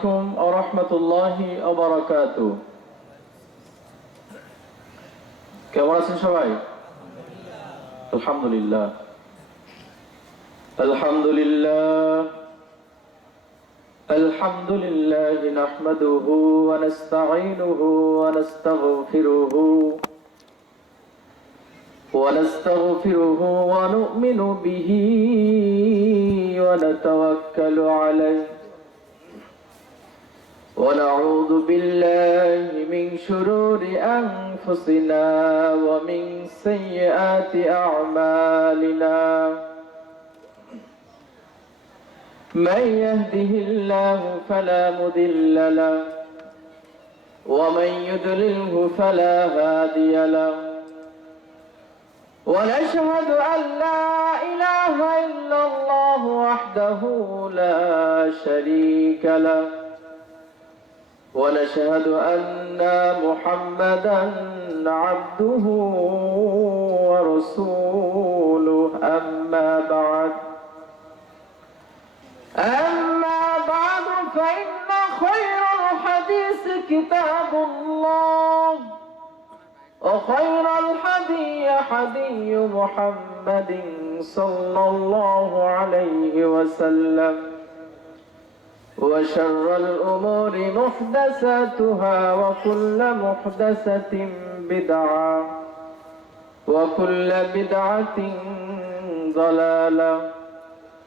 আলাইকুম ওয়া রাহমাতুল্লাহি ওয়া বারাকাতুহু। কেমন আছেন সবাই? আলহামদুলিল্লাহ। আলহামদুলিল্লাহ আলহামদুলিল্লাহ নাহমাদুহু ওয়া নাস্তাঈনুহু ওয়া নাস্তাগফিরুহু ওয়া নু'মিনু বিহি ওয়া নাতাওয়াক্কালু আলাইহি ونعوذ بالله من شرور أنفسنا ومن سيئات أعمالنا من يهده الله فلا مضل له ومن يضلله فلا هادي له ونشهد أن لا إله إلا الله وحده لا شريك له ونشهد أن محمدا عبده ورسوله أما بعد فإن خير الحديث كتاب الله وخير الهدي هدي محمد صلى الله عليه وسلم وشر الأمور محدثاتها وكل محدثة بدعة وكل بدعة ضلالة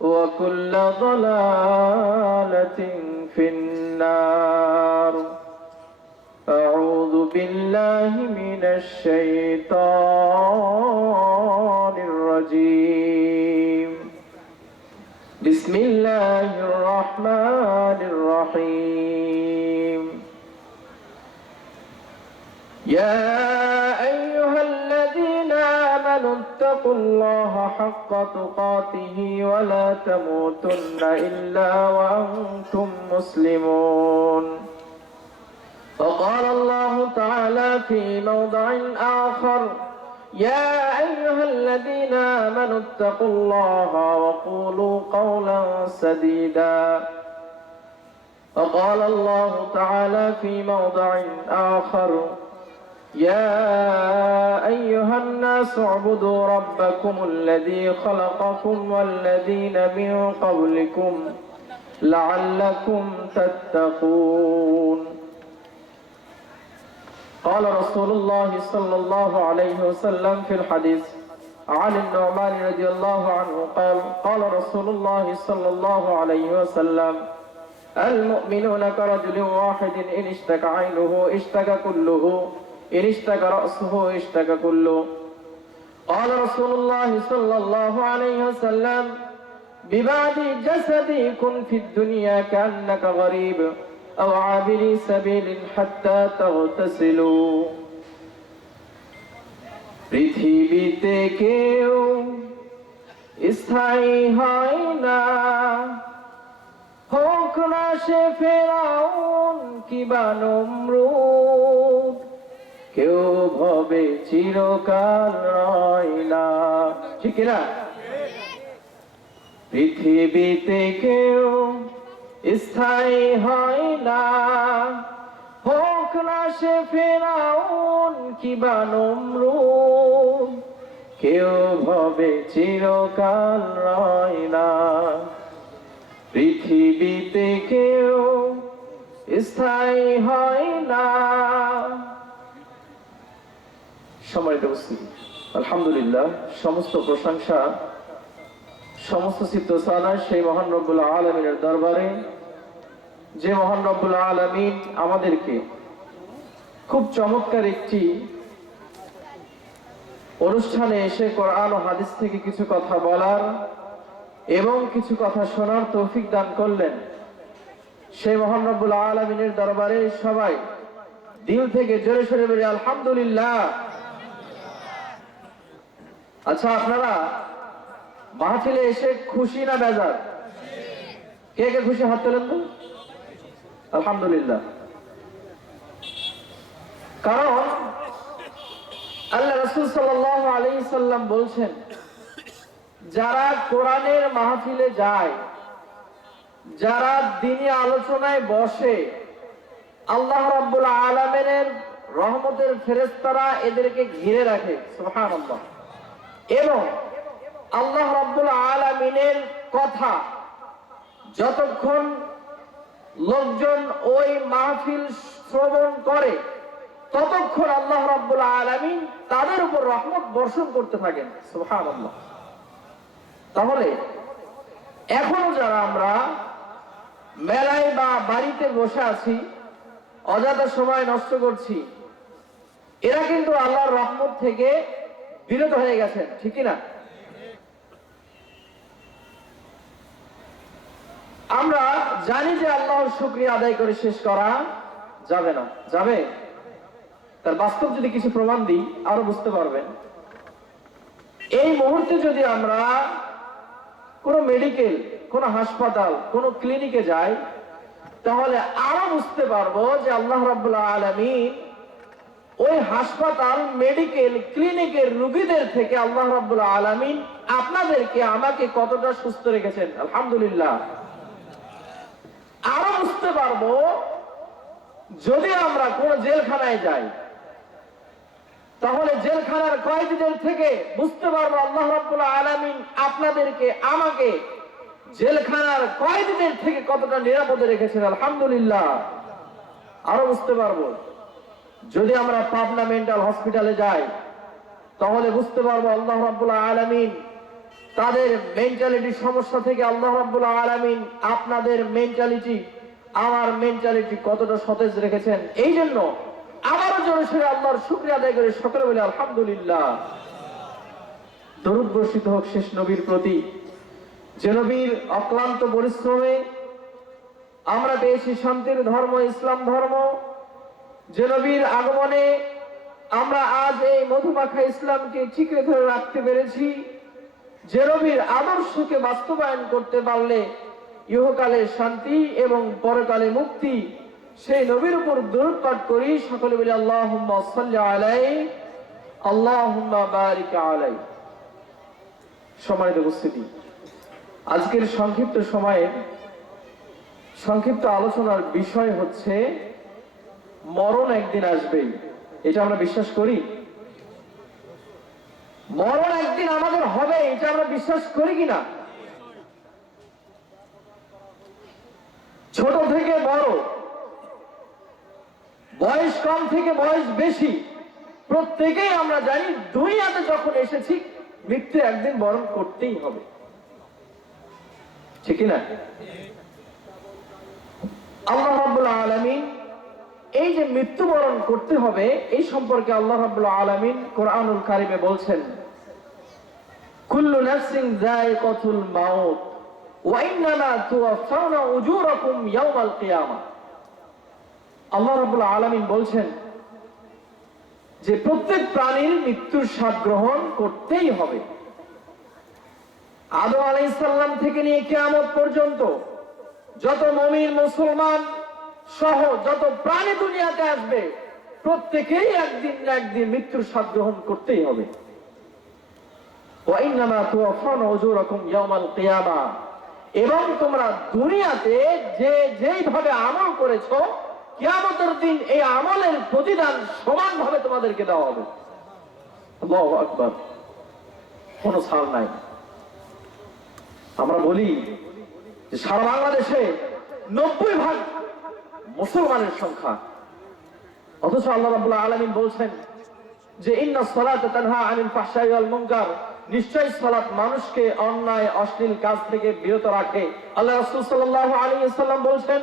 وكل ضلالة في النار. أعوذ بالله من الشيطان الرجيم. بسم الله الرحمن الرحيم. يا أيها الذين آمنوا اتقوا الله حق تقاته ولا تموتن إلا وأنتم مسلمون. وقال الله تعالى في موضع آخر: يا أيها الذين آمنوا اتقوا الله وقولوا قولا سديدا. وقال الله تعالى في موضع آخر: يا أيها الناس اعبدوا ربكم الذي خلقكم والذين من قبلكم لعلكم تتقون. قال رسول الله صلى الله عليه وسلم في الحديث عن النعمان رضي الله عنه قال: قال رسول الله صلى الله عليه وسلم: المؤمنون كرجل واحد إن اشتكى عينه اشتكى كله إن اشتكى رأسه اشتكى كله. قال رسول الله صلى الله عليه وسلم: ببعد جسدي كن في الدنيا كأنك غريب أو عابر سبيل حتى تغتسلوا. পৃথিবীতে কেউ স্থায়ী হয় না, হোক না সে ফেরাউন কিবা নমরুদ, কেউ ভবে চিরকাল রয় না। ঠিক না? পৃথিবীতে কেউ স্থায়ী হয় না, হোক না সে ফেরাউন কিবা নমরুদ, কেউ ভবে চিরকাল রয় না। পৃথিবীতে কেউ স্থায়ী হয় না। সম্মানিত উপস্থিতি, আলহামদুলিল্লাহ, সমস্ত প্রশংসা সমস্ত সিদ্ধসানা সেই মহান রব্বুল আলামিনের দরবারে, যে মহান রব্বুল আলামিন আমাদেরকে খুব চমৎকার একটি অনুষ্ঠানে এসে কোরআন ও হাদিস থেকে কিছু কথা বলার এবং কিছু কথা শোনার তৌফিক দান করলেন। সেই মহান রব্বুল আলামিনের দরবারে সবাই দিল থেকে জোরে সোরে বলি আলহামদুলিল্লাহ। আচ্ছা, আপনারা মাহফিলে এসে খুশি না বেজার? কে কে খুশি হাত তোলেন তো? আলহামদুলিল্লাহ। কারণ আল্লাহ রাসূল সাল্লাল্লাহু আলাইহি সাল্লাম বলছেন, যারা কোরআনের মাহফিলে যায় যারা দ্বীনি আলোচনায় বসে, আল্লাহ রাব্বুল আলামিনের রহমতের ফেরেশতারা এদেরকে ঘিরে রাখে, সুবহানাল্লাহ। এবং আল্লাহ রাব্বুল আলামিনের কথা যতক্ষণ লোকজন ওই মাহফিল শ্রবণ করে, ততক্ষণ আল্লাহ রাব্বুল আলামিন তাদের উপর রহমত বর্ষণ করতে থাকেন, সুবহানাল্লাহ। তাহলে এখনো যারা আমরা মেলায় বা বাড়িতে বসে আছি, অযথা সময় নষ্ট করছি, এরা কিন্তু আল্লাহর রহমত থেকে বিরত হয়ে গেছেন, ঠিক না? আমরা জানি যে আল্লাহর শুকরিয়া আদায় করে শেষ করা যাবে না। যাবে? তার বাস্তব যদি কিছু প্রমাণ দিই আরো বুঝতে পারবেন। এই মুহূর্তে যদি আমরা কোন মেডিকেল, কোন হাসপাতাল, কোন ক্লিনিকে যাই, তাহলে আরো বুঝতে পারবো যে আল্লাহ রাব্বুল আলামিন ওই হাসপাতাল, মেডিকেল, ক্লিনিকের রোগীদের থেকে আল্লাহ রাব্বুল আলামিন আপনাদেরকে, আমাকে কতটা সুস্থ রেখেছেন, আলহামদুলিল্লাহ। আরো বুঝতে পারবো যদি আমরা কোন জেলখানায় যাই, তাহলে জেলখানার কয়েদিদের থেকে বুঝতে পারবো আল্লাহ রাব্বুল আলামিন আপনাদেরকে, আমাকে জেলখানার কয়েদিদের থেকে কতটা নিরাপদে রেখেছেন, আলহামদুলিল্লাহ। আরো বুঝতে পারবো যদি আমরা পাবনা মেন্টাল হসপিটালে যাই, তাহলে বুঝতে পারবো আল্লাহ রাব্বুল আলামিন তাদের মেন্টালিটি সমস্যা থেকে আল্লাহ রাব্বুল আলামিন আপনাদের মেন্টালিটি, আমার মেন্টালিটি কতটা সতেজ রেখেছেন। এই জন্য আবারও জোরে সোরে আল্লাহর শুকরিয়া আদায় করে সকলে বলে আলহামদুলিল্লাহ। দরুদ বর্ষিত হোক শেষ নবীর প্রতি, যে নবীর অক্লান্ত পরিশ্রমে আমরা পেয়েছি শান্তির ধর্ম, ইসলাম ধর্ম। যে নবীর আগমনে আমরা আজ এই মধুমাখা ইসলামকে ঠিকরে ধরে রাখতে পেরেছি। যে নবীর আদর্শকে বাস্তবায়ন করতে পারলে ইহকালে শান্তি এবং পরকালে মুক্তি, সেই নবীর উপর দরুদ পাঠ করি, সকলে বলি আল্লাহুম্মা সাল্লি আলাইহি আল্লাহুম্মা বারিক আলাইহি। সম্মানিত উপস্থিতি, আজকের সংক্ষিপ্ত সময়ে সংক্ষিপ্ত আলোচনার বিষয় হচ্ছে মরণ একদিন আসবেই। এটা আমরা বিশ্বাস করি? মরণ একদিন আমাদের হবে, এটা আমরা বিশ্বাস করি কিনা? ছোট থেকে বড়, বয়স কম থেকে বয়স বেশি, প্রত্যেকেই আমরা জানি দুনিয়াতে যখন এসেছি মৃত্যু একদিন বরণ করতেই হবে, ঠিক না? আল্লাহ রাব্বুল আলামিন এই যে মৃত্যুবরণ করতে হবে, এই সম্পর্কে আল্লাহ রাব্বুল আলামিন কোরআনুল কারীমে বলছেন, কুল্লু নাফসিন যায়িকাতুল মাউত ওয়া ইন্নামা তুওয়াফাউনা উজুরাকুম ইয়াওমাল কিয়ামাহ। আল্লাহ রাব্বুল আলামিন বলছেন যে প্রত্যেক প্রাণীর মৃত্যুর স্বাদ গ্রহণ করতেই হবে। আদম আলাইহিস সালাম থেকে নিয়ে কিয়ামত পর্যন্ত যত মুমিন, মুসলমান সহ যত প্রাণী দুনিয়াতে আসবে, প্রত্যেকেই একদিন না একদিন মৃত্যুর স্বাদ গ্রহণ করতেই হবে। ওয়া ইন্নামা তুওয়াফাউনা উজুরাকুম ইয়াওমাল কিয়ামাহ। এবং তোমরা দুনিয়াতে যে যেইভাবে আমল করেছো, কিয়ামতের দিন এই আমলের প্রতিদান সমানভাবে তোমাদেরকে দেওয়া হবে। আল্লাহু আকবার। কোনো ছাড় নাই। আমরা বলি যে সারা বাংলাদেশে 90% মুসলমানের সংখ্যা, অথচ আল্লাহ রাব্বুল আলামিন বলছেন যে ইন্নাস সালাতা তানহা আনিল ফাহশাই ওয়াল মুনকার, নিশ্চয়ই সালাত মানুষকে অন্যায় অশ্লীল কাজ থেকে বিরত রাখে। আল্লাহ রাসূল সাল্লাল্লাহু আলাইহি ওয়াসাল্লাম বলছেন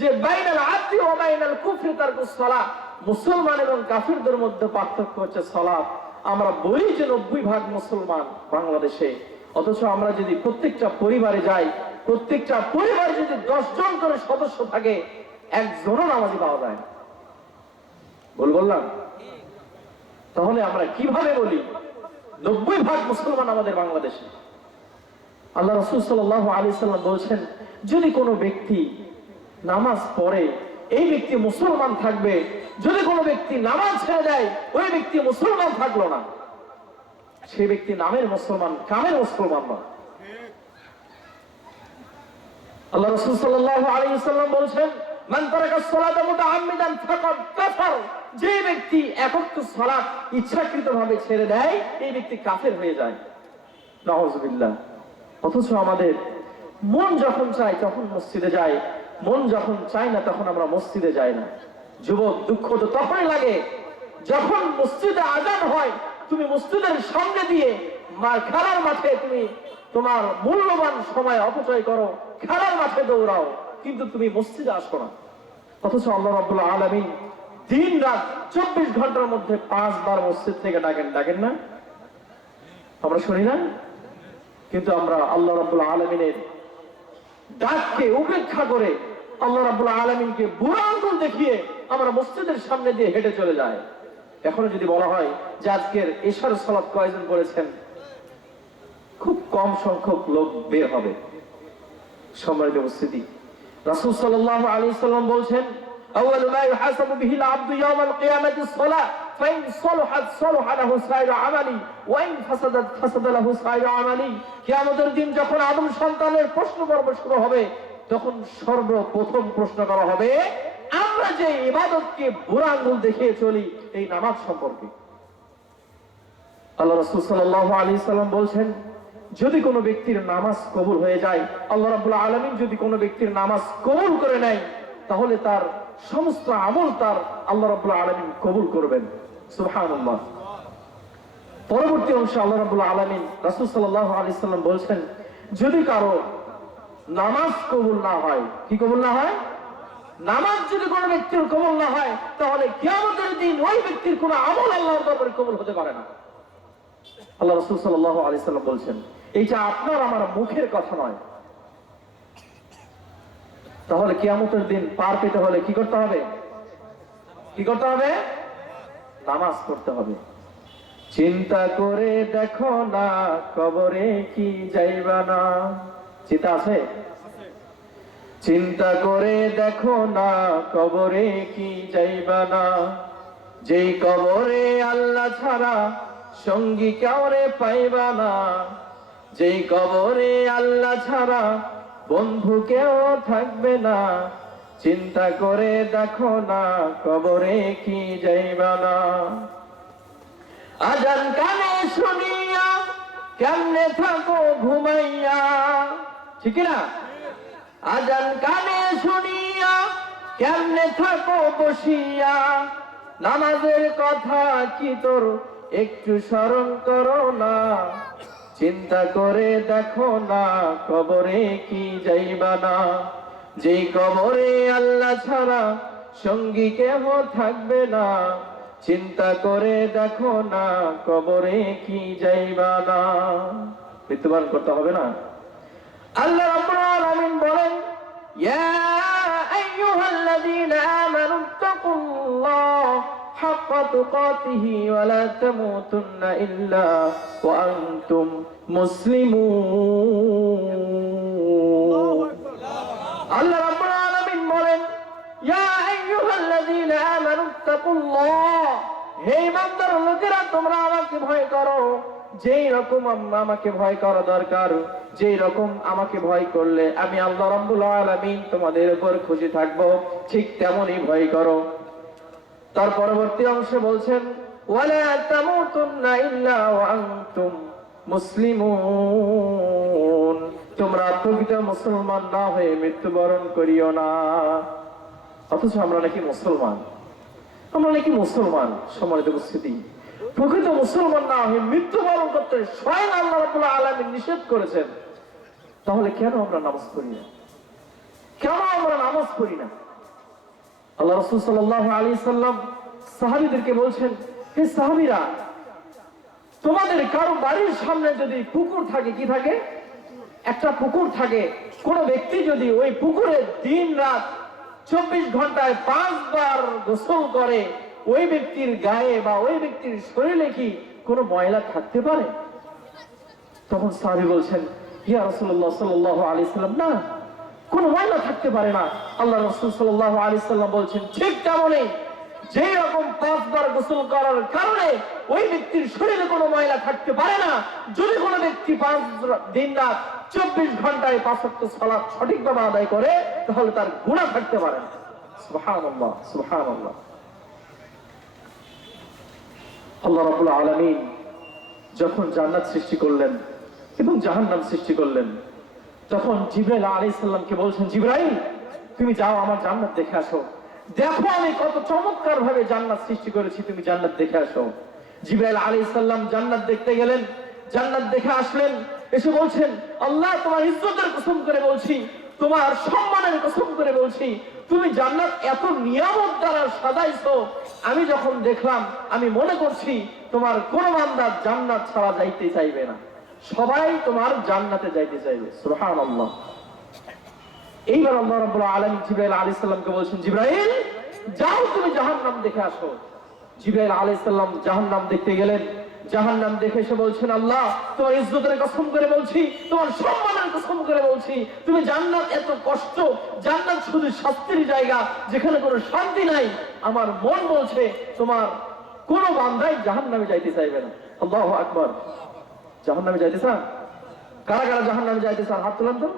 যে বাইনাল আবদি ওয়া বাইনাল কুফরি তারকুস সালাত, মুসলমান এবং কাফিরদের মধ্যে পার্থক্য হচ্ছে সালাত। আমরা বলি যে 90% মুসলমান বাংলাদেশে, অথচ আমরা যদি প্রত্যেকটা পরিবারে যাই, প্রত্যেকটা পরিবারে যদি 10 জন করে সদস্য থাকে, একজনও নামাজি পাওয়া যায় না। বললাম? তাহলে আমরা কিভাবে বলি 90% মুসলমান আমাদের বাংলাদেশে? আল্লাহ রাসূল সাল্লাল্লাহু আলাইহি ওয়াসাল্লাম বলছেন, যদি কোনো ব্যক্তি নামাজ পড়ে, এই ব্যক্তি মুসলমান থাকবে। যদি কোনো ব্যক্তি নামাজ ছেড়ে দেয়, ওই ব্যক্তি মুসলমান থাকলো না। সেই ব্যক্তি নামের মুসলমান, কামের মুসলমান না। আল্লাহ রাসূল সাল্লাল্লাহু আলাইহি ওয়াসাল্লাম বলেন, মান তারাকা সালাতা মুতাআম্মিদান ফাকাদ কাফার, যে ব্যক্তি এক ওয়াক্ত সালাত ইচ্ছাকৃতভাবে ছেড়ে দেয় এই ব্যক্তি কাফের হয়ে যায়। নাউযুবিল্লাহ। অথচ আমাদের মন যখন চায় তখন মসজিদে যায়, মন যখন চায় না তখন আমরা মসজিদে যাই না। যুবক, দুঃখ তো তখনই লাগে যখন মসজিদে আযান হয়, তুমি মসজিদের সামনে দিয়ে খেলার মাঠে তুমি তোমার মূল্যবান সময় অপচয় করো, খেলার মাঠে দৌড়াও, কিন্তু তুমি মসজিদে আসো না। অথচ আল্লাহ রাব্বুল আলামিন দিন রাত 24 ঘন্টার মধ্যে 5 বার মসজিদ থেকে ডাকেন না? আমরা শুনি না? কিন্তু আমরা আল্লাহ রাব্বুল আলামিনের ডাককে উপেক্ষা করে আল্লাহ রাব্বুল আলামিনকে বুড়ো আঙুল দেখিয়ে আমরা মসজিদের সামনে দিয়ে হেঁটে চলে যাই। এখনো যদি বলা হয় যে আজকের ইশার সালাত কয়জন পড়েছেন, খুব কম সংখ্যক লোক বের হবে। সম্মানিত উপস্থিতি, রাসূল সাল্লাল্লাহু আলাইহি ওয়াসাল্লাম বলেন, আউয়ালু মা ইউহাসাবু বিহিল আবদু ইয়াওমাল কিয়ামাতি সালাহ, ফাইন সালাহাত সালাহা লাহু সাইরু আমালি ওয়া ইন ফাসাদাত ফাসাদা লাহু সাইরু আমালি। কিয়ামতের দিন যখন আদম সন্তানের প্রশ্ন পর্ব শুরু হবে, তখন সর্বপ্রথম প্রশ্ন করা হবে আমরা যে ইবাদতকে বুড়ো আঙুল দেখিয়ে চলি এই নামাজ সম্পর্কে। আল্লাহ রাসূল সাল্লাল্লাহু আলাইহি ওয়াসাল্লাম বলেন, যদি কোনো ব্যক্তির নামাজ কবুল হয়ে যায়, আল্লাহ রাব্বুল আলামিন যদি কোনো ব্যক্তির নামাজ কবুল করে নেয়, তাহলে তার সমস্ত আমল তার আল্লাহ রাব্বুল আলামিন কবুল করবেন। সুবহানাল্লাহ। পরবর্তী অংশে আল্লাহ রাব্বুল আলামিন রাসূল সাল্লাল্লাহু আলাইহি ওয়াসাল্লাম বলেন, যদি কারো নামাজ কবুল না হয়, কি কবুল না হয়? নামাজ যদি কোনো ব্যক্তির কবুল না হয়, তাহলে কিয়ামতের দিন ওই ব্যক্তির কোনো আমল আল্লাহর দরবারে কবুল হতে পারে না। আল্লাহ রাসূল সাল্লাল্লাহু আলাইহি ওয়াসাল্লাম বলেন, এইটা আপনার আমার মুখের কথা নয়। তাহলে কিয়ামতের দিন পার পেতে হলে কি করতে হবে? কি করতে হবে? নামাজ পড়তে হবে। চিন্তা করে দেখো না কবরে কি যাইবা না। চিন্তা আছে? চিন্তা করে দেখো না কবরে কি যাইবা না, যেই কবরে আল্লাহ ছাড়া সঙ্গী কাউরে পাইবা না, যেই কবরে আল্লাহ ছাড়া বন্ধু কেউ থাকবে না। চিন্তা করে দেখো না কবরে কি যাইবা না। আজান কানে শুনিয়া কেমনে থাকো ঘুমাইয়া, ঠিক না? আজান কানে শুনিয়া কেমনে থাকো বসিয়া, নামাজের কথা কি তোর একটু স্মরণ করো না। চিন্তা করে দেখো না কবরে কি যাইবা না, যেই কবরে আল্লাহ ছাড়া সঙ্গী কেহ থাকবে না। চিন্তা করে দেখো না কবরে কি যাইবা না। মৃত্যুবরণ করতে হবে না? আল্লাহ রাব্বুল আলামিন বলেন, ইয়া আইয়ুহাল্লাযীনা আমানু তাকুল্লাহ হাক্কা তুকাতিহি ওয়া লা তামুতুন্না ইল্লা ওয়া আনতুম মুসলিমুন। আল্লাহ রাব্বুল আলামিন বলেন, ইয়া আইয়ুহাল্লাযীনা আমানু তাকুল্লাহ, হে ঈমানদার লোকেরা তোমরা আমাকে ভয় করো। যেই রকম আমাকে ভয় করা দরকার, যেই রকম আমাকে ভয় করলে আমি আল্লাহ রাব্বুল আলামিন তোমাদের উপর খুশি থাকবো, ঠিক তেমনই ভয় করো। তার পরবর্তী অংশে বলছেন, ওয়ালা তামুতুন্না ইল্লা ওয়া আনতুম মুসলিমুন, তোমরা প্রকৃত মুসলমান না হয়ে মৃত্যুবরণ করিও না। অথচ আমরা নাকি মুসলমান, আমরা নাকি মুসলমান। সম্মানিত উপস্থিতি, প্রকৃত মুসলমান না হয়ে মৃত্যুবরণ করতে স্বয়ং আল্লাহ রাব্বুল আলামিন নিষেধ করেছেন। তাহলে কেন আমরা নামাজ পড়ি না? কেন আমরা নামাজ পড়ি না? আল্লাহ রাসূল সাল্লাল্লাহু আলাইহি সাল্লাম সাহাবীদেরকে বলছেন, হে সাহাবীরা, তোমাদের কারো বাড়ির সামনে যদি পুকুর থাকে, কি থাকে? একটা পুকুর থাকে, কোন ব্যক্তি যদি ওই পুকুরে দিন রাত 24 ঘন্টায় 5 বার গোসল করে, ওই ব্যক্তির গায়ে বা ওই ব্যক্তির শরীরে কি কোনো ময়লা থাকতে পারে? তখন সাহাবী বলছেন, ইয়া রাসূলুল্লাহ সাল্লাল্লাহু আলাইহি সাল্লাম, না, কোনো ময়লা থাকতে পারে না। আল্লাহ রাসূল সাল্লাল্লাহু আলাইহি সাল্লাম বলছেন, ঠিক তেমনই যেই রকম 5 বার গোসল করার কারণে ওই ব্যক্তির শরীরে কোনো ময়লা থাকতে পারে না, যদি কোনো ব্যক্তি 5 দিন রাত 24 ঘন্টায় 5 ওয়াক্ত সালাত সঠিকভাবে আদায় করে, তাহলে তার গুনাহ থাকতে পারে না। সুবহানাল্লাহ, সুবহানাল্লাহ। আল্লাহ রাব্বুল আলামিন যখন জান্নাত সৃষ্টি করলেন এবং জাহান্নাম সৃষ্টি করলেন, তখন জিবরাইল আলাইহিস সালামকে বলছেন, জিবরাইল তুমি যাও আমার জান্নাত দেখে আসো, দেখো আমি কত চমৎকার ভাবে জান্নাত সৃষ্টি করেছি, তুমি জান্নাত দেখে আসো। জিবরাইল আলাইহিস সালাম জান্নাত দেখতে গেলেন, জান্নাত দেখে আসলেন, এসে বলছেন, আল্লাহ তোমার ইজ্জতের কসম করে বলছি, তোমার সম্মানের কসম করে বলছি, তুমি জান্নাত এত নিয়ামত দ্বারা সাজাইছো, আমি যখন দেখলাম আমি মনে করছি তোমার কোন বান্দা জান্নাত ছাড়া যাইতে চাইবে না, সবাই তোমার জান্নাতে যাইতে চাইবে। সুবহানাল্লাহ। এইবার আল্লাহ রাব্বুল আলামিন জিবরাইল আলাইহিস সালামকে বলছেন, জিবরাইল যাও তুমি জাহান্নাম দেখে আসো। জিবরাইল আলাইহিস সালাম জাহান্নাম দেখতে গেলেন, জাহান্নাম দেখে এসে বলছেন, আল্লাহ তোমার ইজ্জতের কসম করে বলছি, তোমার সম্মানের কসম করে বলছি, তুমি জান্নাত এত কষ্ট, জান্নাত শুধু শান্তির জায়গা যেখানে কোনো শান্তি নাই, আমার মন বলছে তোমার কোন বান্দাই জাহান্নামে যাইতে চাইবে না। আল্লাহু আকবার। জাহান্নামে যাইতে চান? কারা কারা জাহান্নামে যাইতে চান? হাত তুলেন তো।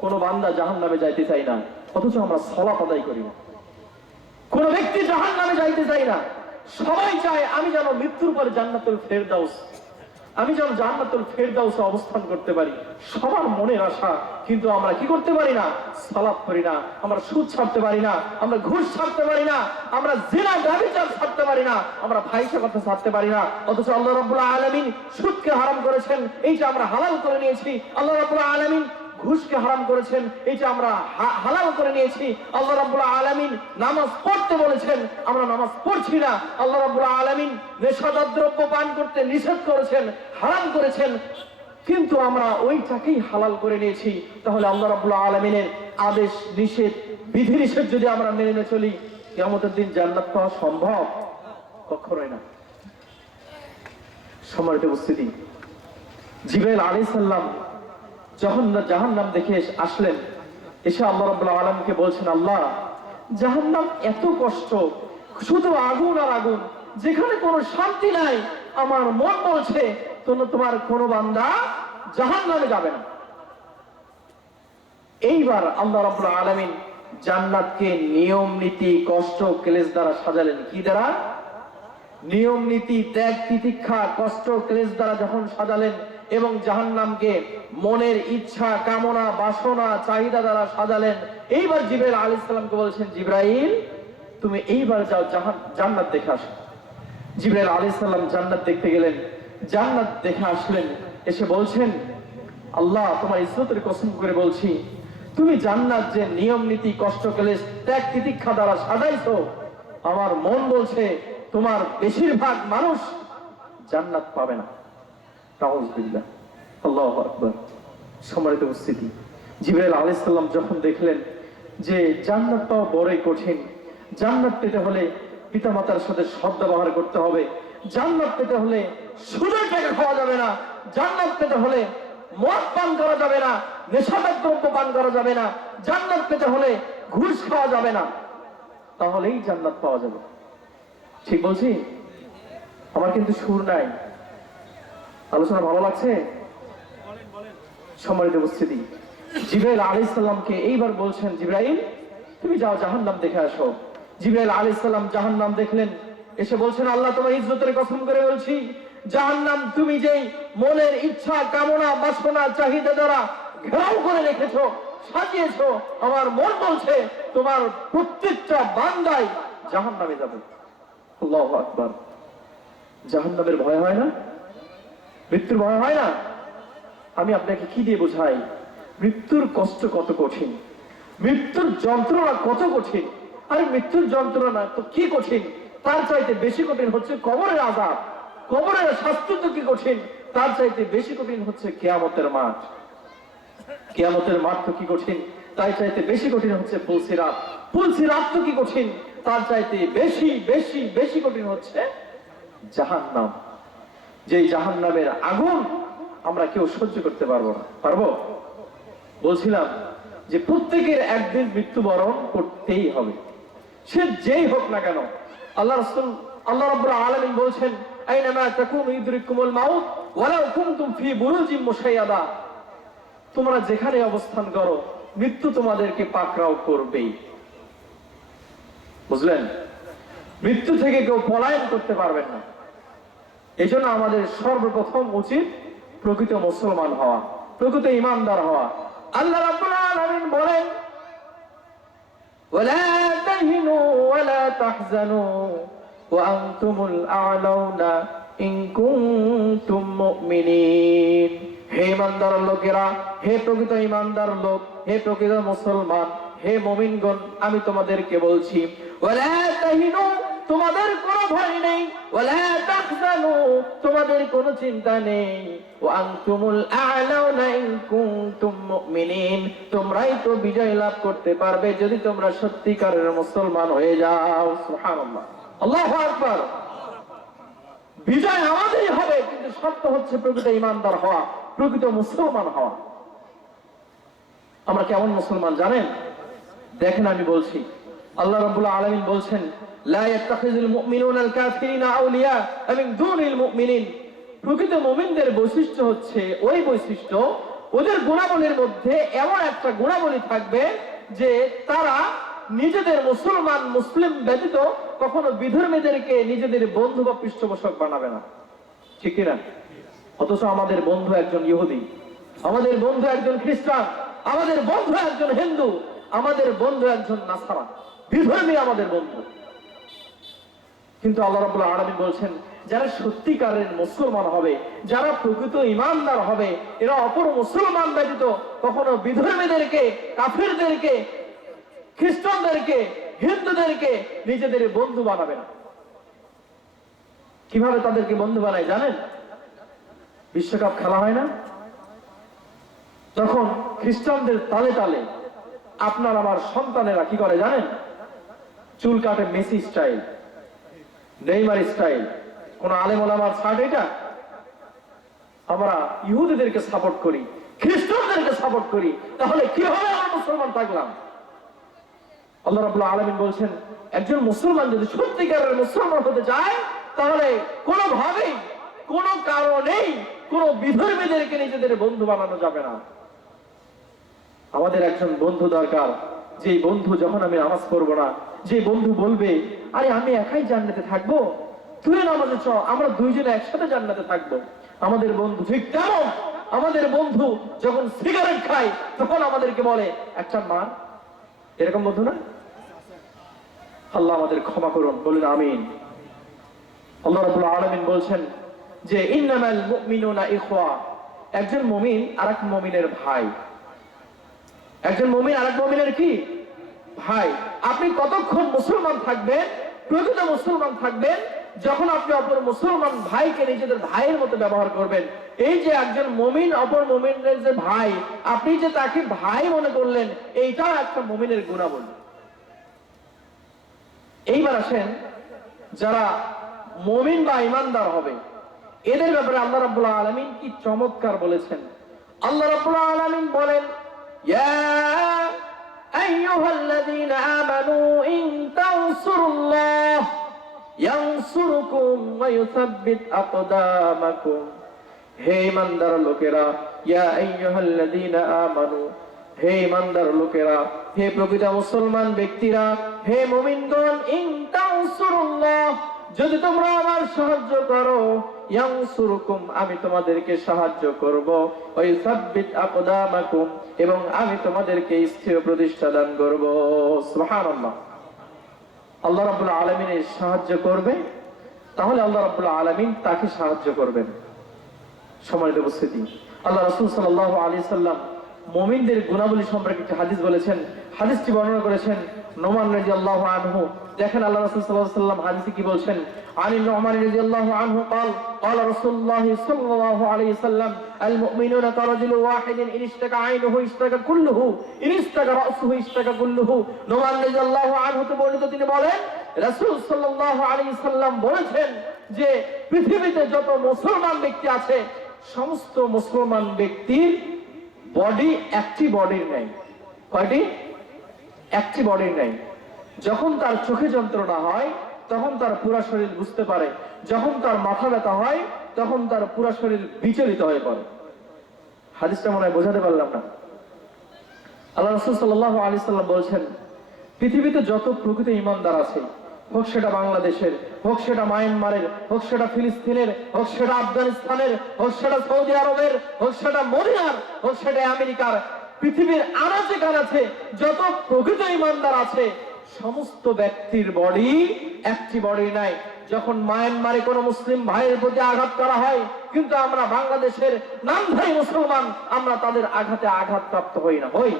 কোন বান্দা জাহান্নামে যাইতে চাই না, অথচ আমরা সালাত আদায় করি না। কোন ব্যক্তি জাহান্নামে যাইতে চাই না, সবাই চায় আমি যেন মৃত্যুর পরে জান্নাতুল ফেরদাউস, আমি যেন জান্নাতুল ফেরদাউসে অবস্থান করতে পারি, সবার মনের আশা। কিন্তু আমরা কি করতে পারি না? সালাত করি না, আমরা সুদ ছাড়তে পারি না, আমরা ঘুষ ছাড়তে পারি না, আমরা জিনা ব্যভিচার ছাড়তে পারি না, আমরা ফাহিশা কথা ছাড়তে পারি না। অথচ আল্লাহ রাব্বুল আলামিন সুদকে হারাম করেছেন, এইটা আমরা হালাল করে নিয়েছি। আল্লাহ রাব্বুল আলামিন ঘুষকে হারাম করেছেন, এইটা আমরা হালাল করে নিয়েছি। আল্লাহ রাব্বুল আলামিন নামাজ পড়তে বলেছেন, আমরা নামাজ পড়ছি না। আল্লাহ রাব্বুল আলামিন নেশাদার দ্রব্য পান করতে নিষেধ করেছেন, হারাম করেছেন, কিন্তু আমরা ওইটাকেই হালাল করে নিয়েছি। তাহলে আল্লাহ রাব্বুল আলামিনের আদেশ নিষেধ, বিধি নিষেধ যদি আমরা মেনে চলি, কিয়ামতের দিন জান্নাত পাওয়া সম্ভব? কখনোই না। সম্মানিত উপস্থিতি, জিবরাইল আলাইহিস সালাম যখন জাহান্নাম দেখে আসলেন, এসে আল্লাহ রাব্বুল আলামিনকে বলছেন, আল্লাহ জাহান্নাম এত কষ্ট, শুধু আগুন আর আগুন, যেখানে কোনো শান্তি নাই, আমার মন বলছে তোমার কোন বান্দা জাহান্নামে যাবে না। এইবার আল্লাহ রাব্বুল আলামিন জান্নাতকে নিয়ম নীতি কষ্ট ক্লেশ দ্বারা সাজালেন। কি দ্বারা? নিয়ম নীতি ত্যাগ তিতিক্ষা কষ্ট ক্লেশ দ্বারা যখন সাজালেন, এবং জাহান্নামকে মনের ইচ্ছা কামনা বাসনা চাহিদা দ্বারা সাজালেন, এইবার জিবরাইল আলাইহিস সালামকে বলছেন, জিবরাইল তুমি এইবার যাও জান্নাত দেখে আসো। জিবরাইল আলাইহিস সালাম জান্নাত দেখতে গেলেন, জান্নাত দেখে আসলেন, এসে বলছেন, আল্লাহ তোমার ইজ্জতের কসম করে বলছি, তুমি জান্নাত যে নিয়ম নীতি কষ্ট ক্লেশ ত্যাগ তিতিক্ষা দ্বারা সাজাইছো, আমার মন বলছে তোমার বেশিরভাগ মানুষ জান্নাত পাবে না। তাউযুবিল্লাহ। আল্লাহু আকবার। সম্মানিত উপস্থিতি, জিবরাইল আলাইহিস সালাম যখন দেখলেন যে জান্নাত পাওয়া বড়ই কঠিন, জান্নাত পেতে হলে পিতামাতার সাথে সদ্ব্যবহার করতে হবে, জান্নাত পেতে হলে সুদের টাকা খাওয়া যাবে না, জান্নাত পেতে হলে মদ পান করা যাবে না, নেশাদার দ্রব্য পান করা যাবে না, জান্নাত পেতে হলে ঘুষ খাওয়া যাবে না, তাহলেই জান্নাত পাওয়া যাবে। ঠিক বলছি? আমার কিন্তু সুর নাই। আলোচনা ভালো লাগছে? সম্মানিত উপস্থিতি, জিবরাইল আলাইহিস সালামকে এইবার বলছেন, জিবরাইল তুমি যাও জাহান্নাম দেখে আসো। জিবরাইল আলাইহিস সালাম জাহান্নাম দেখলেন, এসে বলছেন, আল্লাহ তোমার ইজ্জতের কসম করে বলছি, জাহান্নাম তুমি যেই মনের ইচ্ছা কামনা বাসনা চাহিদা দ্বারা ঘেরাও করে রেখেছো, সাজিয়েছো, আমার মন বলছে তোমার প্রত্যেকটা বান্দাই জাহান্নামে যাবে। আল্লাহু আকবার। জাহান্নামের ভয় হয় না? মৃত্যুর ভয় হয় না? আমি আপনাকে কি দিয়ে বোঝাই মৃত্যুর কষ্ট কত কঠিন, মৃত্যুর যন্ত্রণা কত কঠিন। আরে মৃত্যুর যন্ত্রণা তো কি কঠিন, তার চাইতে বেশি কঠিন হচ্ছে কবরের আযাব। কবরের শাস্তি তো কি কঠিন, তার চাইতে বেশি কঠিন হচ্ছে কিয়ামতের মাঠ। কিয়ামতের মাঠ তো কি কঠিন, তাই চাইতে বেশি কঠিন হচ্ছে পুলসিরাত। পুলসিরাত তো কি কঠিন, তার চাইতে বেশি বেশি বেশি কঠিন হচ্ছে জাহান্নাম। যে জাহান্নামের আগুন আমরা কেউ সহ্য করতে পারবো না। পারবো? বলছিলাম যে প্রত্যেকের একদিন মৃত্যুবরণ করতেই হবে। সে যেই হোক না কেন। আল্লাহ রাব্বুল আলামিন বলছেন, আইনামা তাকুনু ইদরিকুমুল মাউত ওয়ালাউ কুনতুম ফি বুরুজিম মুশাইয়াদা, তোমরা যেখানে অবস্থান করো মৃত্যু তোমাদেরকে পাকড়াও করবেই। বুঝলেন? মৃত্যু থেকে কেউ পলায়ন করতে পারবেন না। এই জন্য আমাদের সর্বপ্রথম উচিত প্রকৃত মুসলমান হওয়া, প্রকৃত ঈমানদার হওয়া। আল্লাহ রাব্বুল আলামিন বলেন, ওয়ালা তাহিনু ওয়ালা তাহজানু ওয়া আনতুমুল আ'লাউনা ইন কুনতুম মুমিনিন। হে ঈমানদার লোকেরা, হে প্রকৃত ঈমানদার লোক, হে প্রকৃত মুসলমান, হে মুমিনগণ, আমি তোমাদেরকে বলছি, ওয়ালা তাহিনু, তোমাদের কোনো ভয় নেই, ওয়ালা তাহজানু, তোমাদের কোনো চিন্তা নেই, ওয়া আনতুমুল আ'লাউনা ইন কুনতুম মুমিনিন, তোমরাই তো বিজয় লাভ করতে পারবে যদি তোমরা সত্যিকারের মুসলমান হয়ে যাও। সুবহানাল্লাহ, আল্লাহু আকবার। বিজয় আমাদেরই হবে, কিন্তু শর্ত হচ্ছে প্রকৃত ঈমানদার হওয়া, প্রকৃত মুসলমান হওয়া। আমরা কেমন মুসলমান জানেন? দেখেন, আমি বলছি, আল্লাহ রাব্বুল আলামিন বলছেন, লা ইয়াত্তাখিযুল মুমিনুনাল কাফিরিনা আউলিয়া মিন দুনিল মুমিনিন। প্রকৃত মুমিনদের বৈশিষ্ট্য হচ্ছে ওই বৈশিষ্ট্য, ওদের গুণাবলীর মধ্যে এমন একটা গুণাবলী থাকবে যে তারা নিজেদের মুসলিম ব্যতীত কখনো বিধর্মীদেরকে নিজেদের বন্ধু বা পৃষ্ঠপোষক বানাবে না। ঠিক কিনা? অথচ আমাদের বন্ধু একজন ইহুদি, আমাদের বন্ধু একজন খ্রিস্টান, আমাদের বন্ধু একজন হিন্দু, আমাদের বন্ধু একজন নাসারা, বিধর্মী আমাদের বন্ধু। কিন্তু আল্লাহ রাব্বুল আলামিন বলছেন, যারা সত্যিকারের মুসলমান হবে, যারা প্রকৃত ঈমানদার হবে, এরা অপর মুসলমান ব্যতীত কখনো বিধর্মীদেরকে, কাফিরদেরকে, খ্রিস্টানদেরকে, হিন্দুদেরকে নিজেদের বন্ধু বানাবে না। কিভাবে তাদেরকে বন্ধু বানায় জানেন? বিশ্বকাপ খেলা হয় না, তখন খ্রিস্টানদের তালে তালে আপনার আমার সন্তানেরা কি করে জানেন? চুল কাটে মেসি স্টাইল, নেইমার স্টাইল। কোন আলেম ওলামার ছাড় এটা? আমরা ইহুদিদেরকে সাপোর্ট করি, খ্রিস্টানদেরকে সাপোর্ট করি, তাহলে কিভাবে আমরা মুসলমান থাকলাম? আল্লাহ রাব্বুল আলামিন বলছেন, একজন মুসলমান যদি সত্যিকারের মুসলমান হতে চায়, তাহলে কোনোভাবেই, কোনো কারণেই কোনো বিধর্মীদেরকে নিজেদের বন্ধু বানানো যাবে না। আমাদের একজন বন্ধু দরকার, যে বন্ধু যখন আমি নামাজ পড়বো না, যে বন্ধু বলবে, আরে আমি একাই জান্নাতে থাকবো, তুই নামাজে চ, আমরা দুইজনে একসাথে জান্নাতে থাকবো। আমাদের বন্ধু ঠিক তেমন, আমাদের বন্ধু যখন সিগারেট খায় তখন আমাদেরকে বলে, একটা মার। এরকম বন্ধু না? আল্লাহ আমাদের ক্ষমা করুন, বলুন আমিন। আল্লাহ রাব্বুল আলামিন বলছেন যে, ইন্নামাল মুমিনুনা ইখওয়া, একজন মুমিন আরেক মুমিনের ভাই। একজন মুমিন আরেক মুমিনের কি? ভাই। আপনি কতক্ষণ মুসলমান থাকবেন, প্রকৃত মুসলমান থাকবেন, যখন আপনি অপর মুসলমান ভাইকে নিজেদের ভাইয়ের মতো ব্যবহার করবেন। এই যে একজন মুমিন অপর মুমিনের যে ভাই, আপনি যে তাকে ভাই মনে করলেন, এইটাও একটা মুমিনের গুণাবলী। এইবার আসেন, যারা মুমিন বা ঈমানদার হবে, এদের ব্যাপারে আল্লাহ রাব্বুল আলামিন কি চমৎকার বলেছেন। আল্লাহ রাব্বুল আলামিন বলেন, ইয়া আইয়ুহাল্লাযীনা আমানু ইন তানসুরুল্লাহ ইয়ানসুরকুম ওয়া ইউসাব্বিত আকদামাকুম। হে ঈমানদার লোকেরা, ইয়া আইয়ুহাল্লাযীনা আমানু, হে ঈমানদার লোকেরা, হে প্রকৃত মুসলমান ব্যক্তিরা, হে মুমিনগণ, ইন তানসুরুল্লাহ, যদি তোমরা আমার সাহায্য করো, ইয়ানসুরকুম, আমি তোমাদেরকে সাহায্য করব, ওয়া ইউসাব্বিত আকদামাকুম, এবং আমি তোমাদেরকে স্থির প্রতিষ্ঠা দান করব। সুবহানাল্লাহ। আল্লাহ রাব্বুল আলামিনের সাহায্য করবে, তাহলে আল্লাহ রাব্বুল আলামিন তাকে সাহায্য করবেন। সম্মানিত উপস্থিতি, আল্লাহ রাসূল সাল্লাল্লাহু আলাইহি সাল্লাম মুমিনদের গুণাবলী সম্পর্কে একটা হাদিস বলেছেন। হাদিসটি বর্ণনা করেছেন নোমান রাদিয়াল্লাহু আনহু। দেখেন আল্লাহ রাসূল সাল্লাল্লাহু আলাইহি সাল্লাম হাদিসে কি বলছেন। আনি নোমান রাদিয়াল্লাহু আনহু قال قال رسول الله صلى الله عليه وسلم المؤمنون كرجل واحد ان اشتكى عينه اشتكى كله ان اشتكى رأسه اشتكى كله। নোমান রাদিয়াল্লাহু আনহু তে বর্ণিত, তিনি বলেন, রাসূল সাল্লাল্লাহু আলাইহি সাল্লাম বলেছেন যে পৃথিবীতে যত মুসলমান ব্যক্তি আছে, সমস্ত মুসলমান ব্যক্তির বডি একটি বডির নেই। কয়টি? একটি বডির নেই। যখন তার চোখে যন্ত্রণা হয় তখন তার পুরা শরীর বুঝতে পারে, যখন তার মাথা ব্যথা হয় তখন তার পুরা শরীর বিচলিত হয়ে পড়ে। হাদিসটা মনে হয় বোঝাতে পারলাম না। আল্লাহ রাসূল সাল্লাল্লাহু আলাইহি সাল্লাম বলছেন, পৃথিবীতে যত প্রকৃত ঈমানদার আছে, হোক সেটা বাংলাদেশের, হোক সেটা মায়ানমারের, হোক সেটা ফিলিস্তিনের, হোক সেটা আফগানিস্তানের, হোক সেটা সৌদি আরবের, হোক সেটা মদিনার, হোক সেটা আমেরিকার, পৃথিবীর আনাচে কানাচে যত প্রকৃত ঈমানদার আছে, সমস্ত ব্যক্তির বডি একটি বডি নাই। যখন মায়ানমারে কোনো মুসলিম ভাইয়ের প্রতি আঘাত করা হয়, কিন্তু আমরা বাংলাদেশের নামধারী মুসলমান, আমরা তাদের আঘাতে আঘাতপ্রাপ্ত হই না, হই।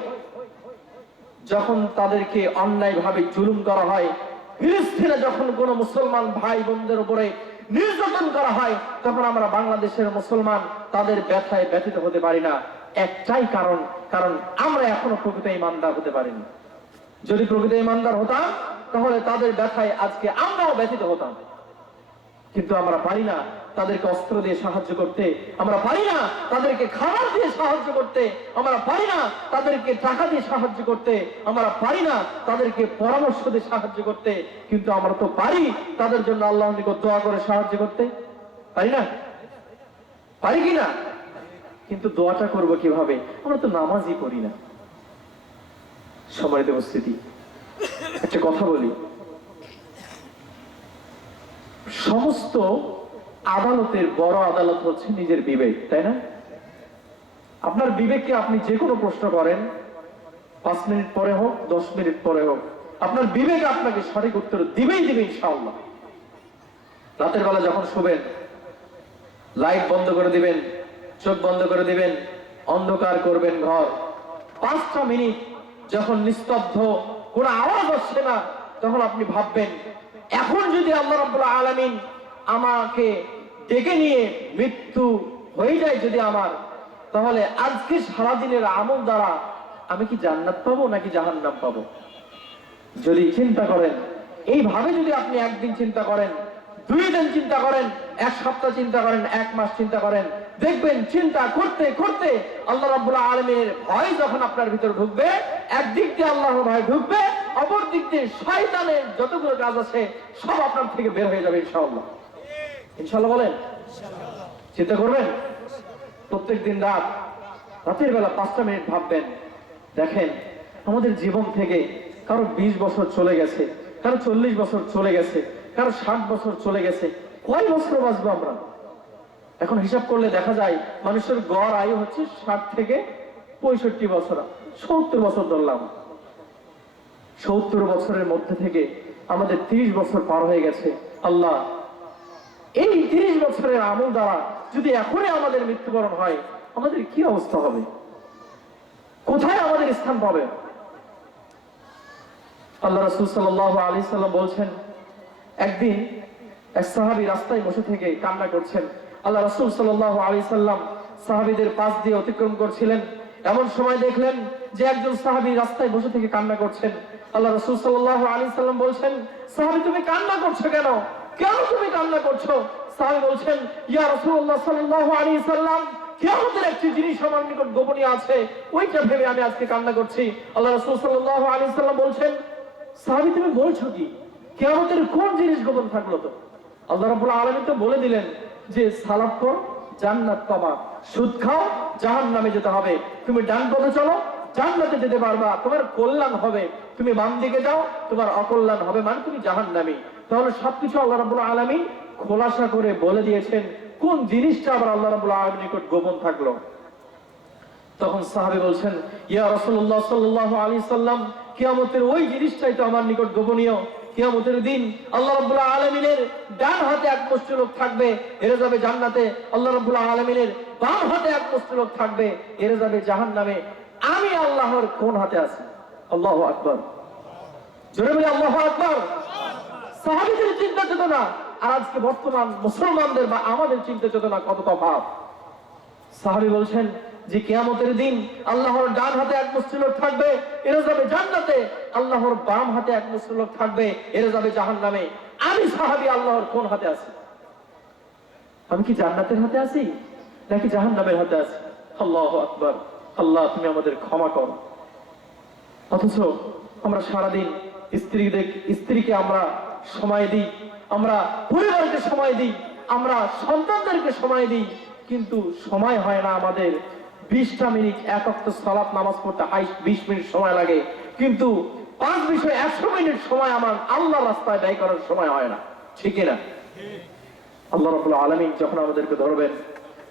যখন তাদেরকে অন্যায়ভাবে জুলুম করা হয়, ফিলিস্তিনে যখন কোনো মুসলমান ভাই বোনদের উপরে নির্যাতন করা হয়, তখন আমরা বাংলাদেশের মুসলমান তাদের ব্যথায় ব্যথিত হতে পারি না। একটাই কারণ, কারণ আমরা এখনো প্রকৃত ঈমানদার হতে পারিনি। যদি প্রকৃত ঈমানদার হতাম তাহলে তাদের ব্যথায় আজকে আমরাও ব্যথিত হতাম। কিন্তু আমরা পারি না তাদেরকে অস্ত্র দিয়ে সাহায্য করতে, আমরা পারি না তাদেরকে খাবার দিয়ে সাহায্য করতে, আমরা পারি না তাদেরকে টাকা দিয়ে সাহায্য করতে, আমরা পারি না তাদেরকে পরামর্শ দিয়ে সাহায্য করতে, কিন্তু আমরা তো পারি তাদের জন্য আল্লাহর নিকট দোয়া করে সাহায্য করতে, পারি না? পারি কি না? কিন্তু দোয়াটা করবো কিভাবে? আমরা তো নামাজই পড়ি না। সম্মানিত উপস্থিতি, একটা কথা বলি, সমস্ত আদালতের বড় আদালত হচ্ছে নিজের বিবেক, তাই না? আপনার বিবেককে আপনি যে কোনো প্রশ্ন করেন, 5 মিনিট পরে হোক 10 মিনিট পরে হোক, আপনার বিবেক আপনাকে সঠিক উত্তর দিবেই দিবে ইনশাআল্লাহ। রাতের বেলা যখন শোবেন, লাইট বন্ধ করে দিবেন, চোখ বন্ধ করে দিবেন, অন্ধকার করবেন ঘর। 5টা মিনিট যখন নিস্তব্ধ, কোনো আওয়াজ আসছে না, তখন আপনি ভাববেন, এখন যদি আল্লাহ রাব্বুল আলামিন আমাকে ডেকে নিয়ে মৃত্যু হয়ে যায় যদি আমার, তাহলে আজকে সারাদিনের আমল দ্বারা আমি কি জান্নাত পাবো নাকি জাহান্নাম পাবো? যদি চিন্তা করেন, এইভাবে যদি আপনি একদিন চিন্তা করেন, 2 দিন চিন্তা করেন, 1 সপ্তাহ চিন্তা করেন, 1 মাস চিন্তা করেন, দেখবেন চিন্তা করতে করতে আল্লাহ রাব্বুল আলামিনের ভয় যখন আপনার ভিতরে ঢুকবে, একদিক দিয়ে আল্লাহর ভয় ঢুকবে, অপর দিক দিয়ে শয়তানের যতগুলো কাজ আছে সব আপনার থেকে বের হয়ে যাবে ইনশাআল্লাহ। ইনশাআল্লাহ বলেন, চিন্তা করবেন। প্রত্যেক দিন রাতের বেলা 5টা মিনিট ভাববেন। দেখেন, আমাদের জীবন থেকে কারো 20 বছর চলে গেছে, কারো 40 বছর চলে গেছে, কারো 60 বছর চলে গেছে। কয় বছর বাঁচবো আমরা? এখন হিসাব করলে দেখা যায় মানুষের গড় আয়ু হচ্ছে 60 থেকে 65 বছর, 70 বছর ধরলাম। 70 বছরের মধ্যে থেকে আমাদের 30 বছর পার হয়ে গেছে। আল্লাহ, এই 30 বছরের আমল দ্বারা যদি এখনই আমাদের মৃত্যুবরণ হয়, আমাদের কি অবস্থা হবে? কোথায় আমাদের স্থান পাবে? আল্লাহ রাসূল সাল্লাল্লাহু আলাইহি সাল্লাম বলছেন, একদিন এক সাহাবী রাস্তায় বসে থেকে কান্না করছেন। আল্লাহ রাসূল সাল্লাল্লাহু আলাইহি সাল্লাম সাহাবীদের পাশ দিয়ে অতিক্রম করছিলেন। এমন সময় দেখলেন যে একজন সাহাবী রাস্তায় বসে থেকে কান্না করছেন। আল্লাহ রাসূল সাল্লাল্লাহু আলাইহি সাল্লাম বলছেন, সাহাবী তুমি কান্না করছো কেন? কেন তুমি কান্না করছো? সাহাবী বলছেন, ইয়া রাসূলুল্লাহ সাল্লাল্লাহু আলাইহি সাল্লাম, কিয়ামতের একটি জিনিস আমার নিকট গোপনীয় আছে, ওইটা ভেবে আমি আজকে কান্না করছি। আল্লাহ রাসূল সাল্লাল্লাহু আলাইহি সাল্লাম বলছেন, সাহাবী তুমি বলছো কি? কিয়ামতের কোন জিনিস গোপন থাকলো? তো আল্লাহ রাব্বুল আলামিন তো বলে দিলেন যে সালাত পড়, জান্নাত পাবা, সুদ খাও, জাহান্নামে যেতে হবে। তুমি ডান পথে চলো, জান্নাতে যেতে পারবা, তোমার কল্যাণ হবে। তুমি বাম দিকে যাও, তোমার অকল্যাণ হবে, মানে তুমি জাহান্নামী। তাহলে সবকিছু আল্লাহ রাব্বুল আলামিন খোলাসা করে বলে দিয়েছেন। কোন জিনিসটা আবার আল্লাহ রাব্বুল আলামিনের নিকট গোপন থাকলো? তখন সাহাবী বলছেন, ইয়া রাসূলুল্লাহ সাল্লাল্লাহু আলাইহি সাল্লাম, কিয়ামতের ওই জিনিসটাই তো আমার নিকট গোপনীয়। কিয়ামতের দিন আল্লাহ রাব্বুল আলামিনের ডান হাতে এক মুষ্টি লোক থাকবে, এরা যাবে জান্নাতে। আল্লাহ রাব্বুল আলামিনের বাম হাতে এক মুষ্টি লোক থাকবে, এরা যাবে জাহান্নামে। আমি আল্লাহর কোন হাতে আছি? আল্লাহু আকবার, জোরে বলি আল্লাহু আকবার। সাহাবীদের চিন্তা চেতনা আর আজকে বর্তমান মুসলমানদের বা আমাদের চিন্তা চেতনা কত তফাৎ। সাহাবী বলছেন যে কিয়ামতের দিন আল্লাহর ডান হাতে এক মুষ্টি লোক থাকবে, এরা যাবে জান্নাতে। আল্লাহর বাম হাতে এক মুষ্টি লোক থাকবে, এরা যাবে জাহান্নামে। আমি সাহাবী আল্লাহর কোন হাতে আছি? আমি কি জান্নাতের হাতে আছি নাকি জাহান্নামের হাতে আছি? আল্লাহু আকবার। আল্লাহ তুমি আমাদের ক্ষমা করো। অথচ আমরা সারাদিন স্ত্রীকে আমরা সময় দিই, আমরা পরিবারকে সময় দিই, আমরা সন্তানদেরকে সময় দিই, কিন্তু সময় হয় না আমাদের 20টা মিনিট এক ওয়াক্ত সালাত নামাজ পড়তে 20 মিনিট সময় লাগে, কিন্তু 5 বিষয়ে 100 মিনিট সময় আমার আল্লাহর রাস্তায় ব্যয় করার সময় হয় না। ঠিক না? আল্লাহ রাব্বুল আলামিন যখন আমাদেরকে ধরবেন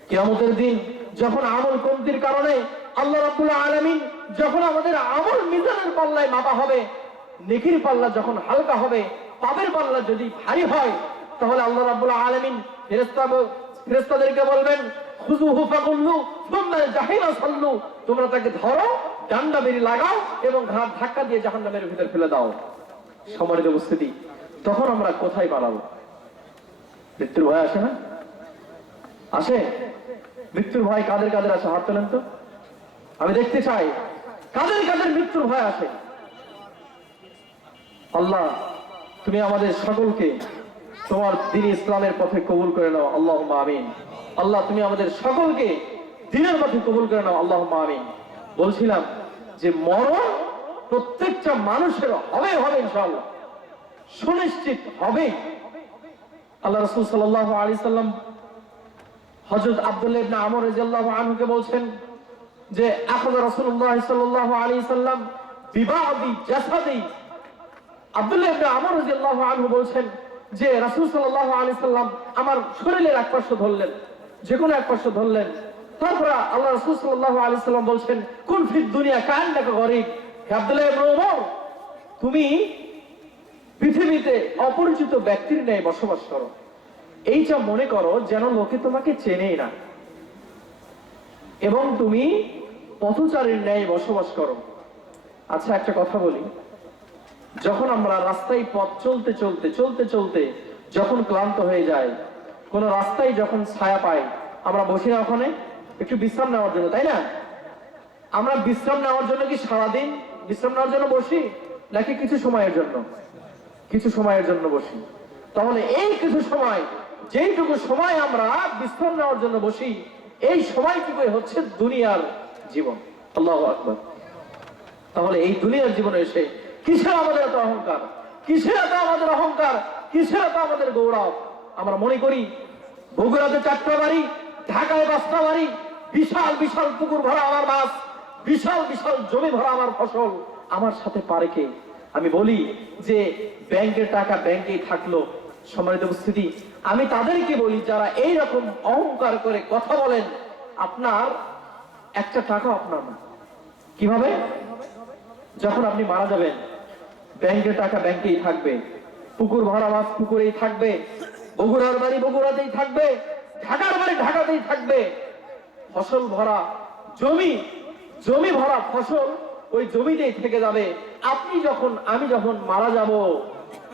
কিয়ামতের দিন, যখন আমল কমতির কারণে আল্লাহ রাব্বুল আলামিন যখন আমাদের আমল মিজানের পাল্লায় মাপা হবে, নেকির পাল্লা যখন হালকা হবে, পাপের পাল্লা যদি ভারী হয়, তাহলে আল্লাহ রাব্বুল আলামিন ফেরেশতাদেরকে বলবেন, খুযুহু ফাগুল্লু সুম্মা জাহিমা সাল্লু, তোমরা তাকে ধরো, ডান্ডা বেরি লাগাও এবং ঘাড় ধাক্কা দিয়ে জাহান্নামের ভিতর ফেলে দাও। সম্মানিত উপস্থিতি, তখন আমরা কোথায় পালাবো? মৃত্যুর ভয় আসে না? আসে? মৃত্যুর ভয় কাদের কাদের আছে? হাত তোলেন তো, আমি দেখতে চাই কাদের কাদের মৃত্যুর ভয় আসে। আল্লাহ, তুমি আমাদের সকলকে তোমার দ্বীন ইসলামের পথে কবুল করে নাও, আল্লাহুম্মা আমিন। আল্লাহ, তুমি আমাদের সকলকে দ্বীনের পথে কবুল করে নাও, আল্লাহুম্মা আমিন। বলছিলাম যে মরণ প্রত্যেকটা মানুষের হবে ইনশাআল্লাহ, সুনিশ্চিত হবে। আল্লাহ রাসূল সাল্লাল্লাহু আলাইহি সাল্লাম হযরত আব্দুল্লাহ ইবনে আমর রাদিয়াল্লাহু আনহুকে বলছেন যে আখাযা রাসূলুল্লাহ সাল্লাল্লাহু আলাইহি সাল্লাম বিবাদি জাসাদি। আব্দুল্লাহ ইবনে আমর রাদিয়াল্লাহু আনহু বলছেন যে রাসূল সাল্লাল্লাহু আলাইহি সাল্লাম আমার শরীরের এক পার্শ্ব ধরলেন, যে কোনো এক পার্শ্ব ধরলেন। তারপর আল্লাহ রাসূল সাল্লাল্লাহু আলাইহি সাল্লাম বলছেন, কুন ফিদ দুনিয়া কান্নাকা গরীব। আব্দুল্লাহ ইবনে ওমর, তুমি পৃথিবীতে অপরিচিত ব্যক্তির ন্যায় বসবাস করো, এইটা মনে করো যেন লোকে তোমাকে চেনেই না, এবং তুমি পথচারীর ন্যায় বসবাস করো। আচ্ছা, একটা কথা বলি, যখন আমরা রাস্তায় পথ চলতে চলতে যখন ক্লান্ত হয়ে যায়, কোন রাস্তায় যখন ছায়া পাই, আমরা বসি না ওখানে একটু বিশ্রাম নেওয়ার জন্য, তাই না? আমরা বিশ্রাম নেওয়ার জন্য কি সারাদিন বিশ্রাম নেওয়ার জন্য বসি, নাকি কিছু সময়ের জন্য? কিছু সময়ের জন্য বসি। তাহলে এই কিছু সময়, যেইটুকু সময় আমরা বিশ্রাম নেওয়ার জন্য বসি, এই সময়টুকুই হচ্ছে দুনিয়ার জীবন। আল্লাহু আকবার। তাহলে এই দুনিয়ার জীবনে এসে কিসের আমাদের এত অহংকার, কিসের এত আমাদের অহংকার, কিসের এত আমাদের গৌরব? আমরা মনে করি বগুড়াতে 4টা বাড়ি, ঢাকায় 5টা বাড়ি, বিশাল বিশাল পুকুর ভরা আমার মাছ, বিশাল বিশাল জমি ভরা আমার ফসল, আমার সাথে পারে কে? আমি বলি যে ব্যাংকের টাকা ব্যাংকেই থাকলো। সম্মানিত উপস্থিতি, আমি তাদেরকে বলি যারা এই রকম অহংকার করে কথা বলেন, আপনার একটা টাকা আপনার না। কিভাবে? যখন আপনি মারা যাবেন, ব্যাংকের টাকা ব্যাংকেই থাকবে, পুকুর ভরা মাছ পুকুরেই থাকবে, বগুড়ার বাড়ি বগুড়াতেই থাকবে, ঢাকার বাড়ি ঢাকাতেই থাকবে, ফসল ভরা জমি ভরা ফসল ওই জমিতেই থেকে যাবে। আপনি যখন, আমি যখন মারা যাব,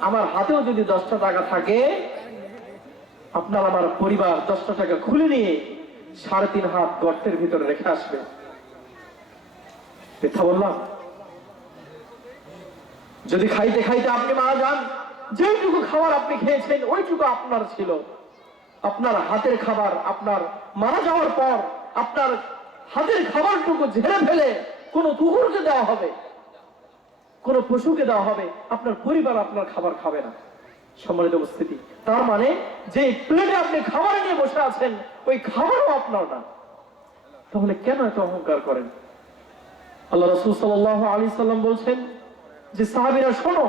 আমার হাতেও যদি 10টা টাকা থাকে, আপনার আমার পরিবার 10টা টাকা খুলে নিয়ে 3.5 হাত গর্তের ভিতরে রেখে আসবে। মিথ্যা বললাম? যদি খাইতে খাইতে আপনি মারা যান, যেটুকু খাবার আপনি খেয়েছেন ওইটুকু আপনার ছিল, আপনার হাতের খাবার আপনার মারা যাওয়ার পর আপনার হাতের খাবারটুকু ঝেড়ে ফেলে কোন কুকুরকে দেওয়া হবে, কোন পশুকে দেওয়া হবে, আপনার পরিবার আপনার খাবার খাবে না। সম্মানিত উপস্থিতি, তার মানে যে প্লেটে আপনি খাবার নিয়ে বসে আছেন, ওই খাবারও আপনার না। তাহলে কেন এত অহংকার করেন? আল্লাহ রাসূল সাল্লাল্লাহু আলাইহি সাল্লাম বলছেন যে সাহাবীরা শোনো,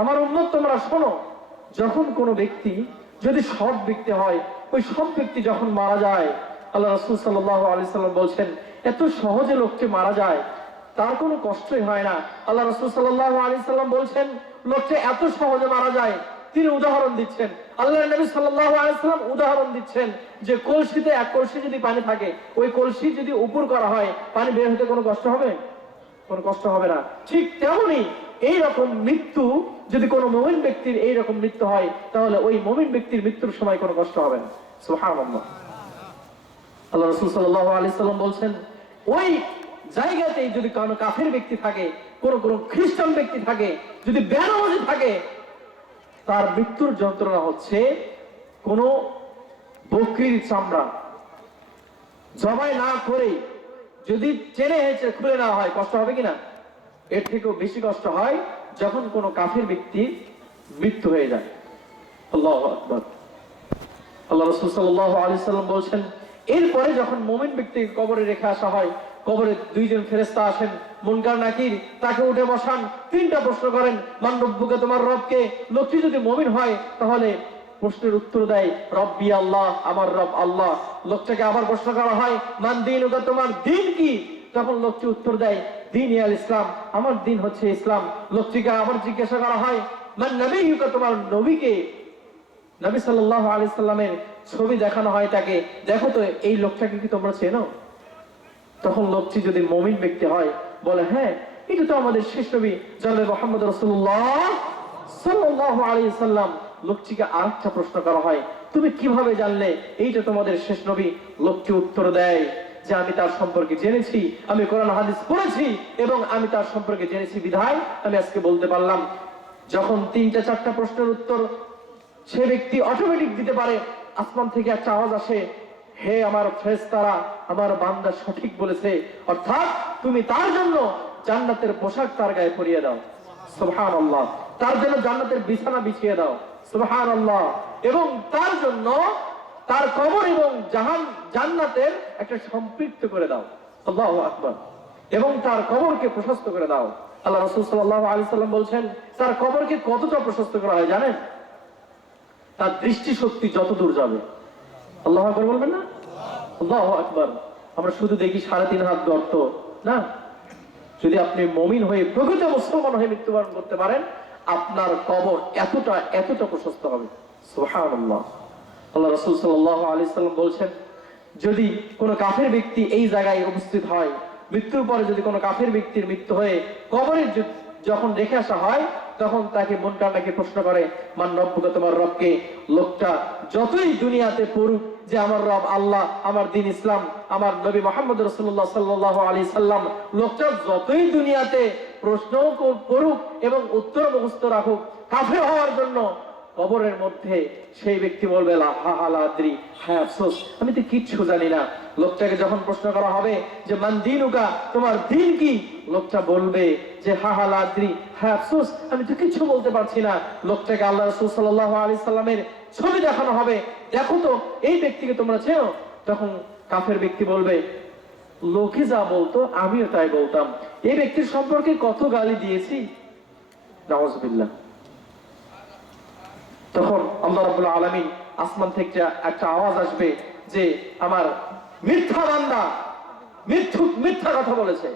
আমার উম্মত তোমরা শোনো, যখন কোনো ব্যক্তি যদি সৎ ব্যক্তি হয়, ওই সৎ ব্যক্তি যখন মারা যায়, আল্লাহ রাসূল সাল্লাল্লাহু আলাইহি সাল্লাম বলছেন এত সহজে লোকটি মারা যায়, তার কোনো কষ্টই হয় না। আল্লাহ রাসূল সাল্লাল্লাহু আলাইহি সাল্লাম বলছেন লোকটি এত সহজে মারা যায়, তিনি উদাহরণ দিচ্ছেন, আল্লাহর নবী সাল্লাল্লাহু আলাইহি সাল্লাম উদাহরণ দিচ্ছেন যে কলসিতে এক কলসি যদি পানি থাকে, ওই কলসি যদি উপর করা হয়, পানি বের হতে কোনো কষ্ট হবে? কোনো কষ্ট হবে না। ঠিক তেমনি এইরকম মৃত্যু, যদি কোনো মুমিন ব্যক্তির এইরকম মৃত্যু হয়, তাহলে ওই মুমিন ব্যক্তির মৃত্যুর সময় কোনো কষ্ট হবে না। সুবহানাল্লাহ। আল্লাহ রাসূল সাল্লাল্লাহু আলাইহি সাল্লাম বলছেন ওই জায়গাতেই যদি কোনো কাফের ব্যক্তি থাকে, কোনো খ্রিস্টান ব্যক্তি থাকে, যদি বেনামাজি থাকে, তার মৃত্যুর যন্ত্রণা হচ্ছে কোন বকরির চামড়া জবাই না করে যদি চেনে হেঁচে খুলে নেওয়া হয়, কষ্ট হবে কিনা? এর থেকেও বেশি কষ্ট হয় যখন কোনো কাফের ব্যক্তির মৃত্যু হয়ে যায়। আল্লাহু আকবার। আল্লাহ রাসূল সাল্লাল্লাহু আলাইহি সাল্লাম বলছেন, এরপরে যখন মুমিন ব্যক্তিকে কবরে রেখে আসা হয়, কবরে দুইজন ফেরেশতা আসেন, মুনকার নাকির, তাকে উঠে বসান, তিনটা প্রশ্ন করেন, মান রব্বুকা, তোমার রবকে। লোকটি যদি মুমিন হয় তাহলে প্রশ্নের উত্তর দেয়, রব্বি আল্লাহ, আমার রব আল্লাহ। লোকটাকে আবার প্রশ্ন করা হয়, মান দীনুকা, তোমার দিন কি? তখন লোকটি উত্তর দেয়, দীনি আল ইসলাম, আমার দিন হচ্ছে ইসলাম। লোকটিকে আবার জিজ্ঞাসা করা হয়, মান নবিয়ুকা, তোমার নবীকে? নবী সাল্লাল্লাহু আলাইহি সাল্লামের ছবি দেখানো হয় তাকে, দেখো তো এই লোকটাকে কি তোমরা চেনো? তখন লোকটি যদি মুমিন ব্যক্তি হয় বলে, হ্যাঁ, এটা তো আমাদের শেষ নবী জনাবে মুহাম্মদ রাসূলুল্লাহ সাল্লাল্লাহু আলাইহি সাল্লাম। লোকটিকে আরেকটা প্রশ্ন করা হয়, তুমি কিভাবে জানলে এইটা তোমাদের শেষ নবী? লোকটি উত্তর দেয় যে আমি তার সম্পর্কে জেনেছি, আমি কোরআন হাদিস পড়েছি এবং আমি তার সম্পর্কে জেনেছি বিধায় আমি আজকে বলতে পারলাম। যখন তিনটা চারটা প্রশ্নের উত্তর সে ব্যক্তি অটোমেটিক দিতে পারে, আসমান থেকে একটা আওয়াজ আসে, হে আমার ফেরেশতারা, আমার বান্দা সঠিক বলেছে, অর্থাৎ তুমি তার জন্য জান্নাতের পোশাক তার গায়ে পরিয়ে দাও, সুবহানাল্লাহ। তার জন্য জান্নাতের বিছানা বিছিয়ে দাও, সুবহানাল্লাহ। এবং তার জন্য তার কবর এবং জান্নাতের একটা সম্পৃক্ত করে দাও, আল্লাহু আকবার। এবং তার কবরকে প্রশস্ত করে দাও। আল্লাহ রাসূল সাল্লাল্লাহু আলাইহি সাল্লাম বলছেন, তার কবরকে কতটা প্রশস্ত করা হয় জানেন? তার দৃষ্টি শক্তি যত দূর যাবে। আল্লাহু আকবার বলবেন না? আল্লাহু আকবার। আমরা শুধু দেখি 3.5 হাত গর্ত না, যদি আপনি মুমিন হয়ে প্রকৃত মুসলমান হয়ে মৃত্যুবরণ করতে পারেন, আপনার কবর এতটা প্রশস্ত হবে, সুবহানাল্লাহ। আল্লাহ রাসূল সাল্লাল্লাহু আলাইহি সাল্লাম বলছেন, যদি কোনো কাফের ব্যক্তি এই জায়গায় উপস্থিত হয়, মৃত্যুর পরে যদি কোনো কাফের ব্যক্তির মৃত্যু হয়ে কবরে যখন রেখে আসা হয়, তখন তাকে মুনকার নাকির প্রশ্ন করে, মান রব্বুকা, তোমার রবকে? লোকটা যতই দুনিয়াতে পড়ুক যে আমার রব আল্লাহ, আমার দিন ইসলাম, আমার নবী মুহাম্মদ রাসূলুল্লাহ সাল্লাল্লাহু আলাইহি সাল্লাম, লোকটা যতই দুনিয়াতে প্রশ্ন পড়ুক এবং উত্তর মুখস্থ রাখুক, কাফের হওয়ার জন্য কবরের মধ্যে সেই ব্যক্তি বলবে, হ্যাঁ আফসোস, আমি তো কিচ্ছু জানি না। লোকটাকে যখন প্রশ্ন করা হবে যে মান দীনুকা, তোমার দিন কি? লোকটা বলবে যে হ্যাঁ আফসোস, আমি তো কিচ্ছু বলতে পারছি না। লোকটাকে আল্লাহ রাসূল সাল্লাল্লাহু আলাইহি সাল্লামের ছবি দেখানো হবে, দেখো তো এই ব্যক্তিকে তোমরা চেনো? তখন কাফের ব্যক্তি বলবে, লোকে যা বলতো আমিও তাই বলতাম, এই ব্যক্তির সম্পর্কে কত গালি দিয়েছি, নাউযুবিল্লাহ। তখন আল্লাহ রাব্বুল আলামিন আসমান থেকে একটা আওয়াজ আসবে যে আমার মিথ্যা বান্দা মিথ্যা কথা বলেছে,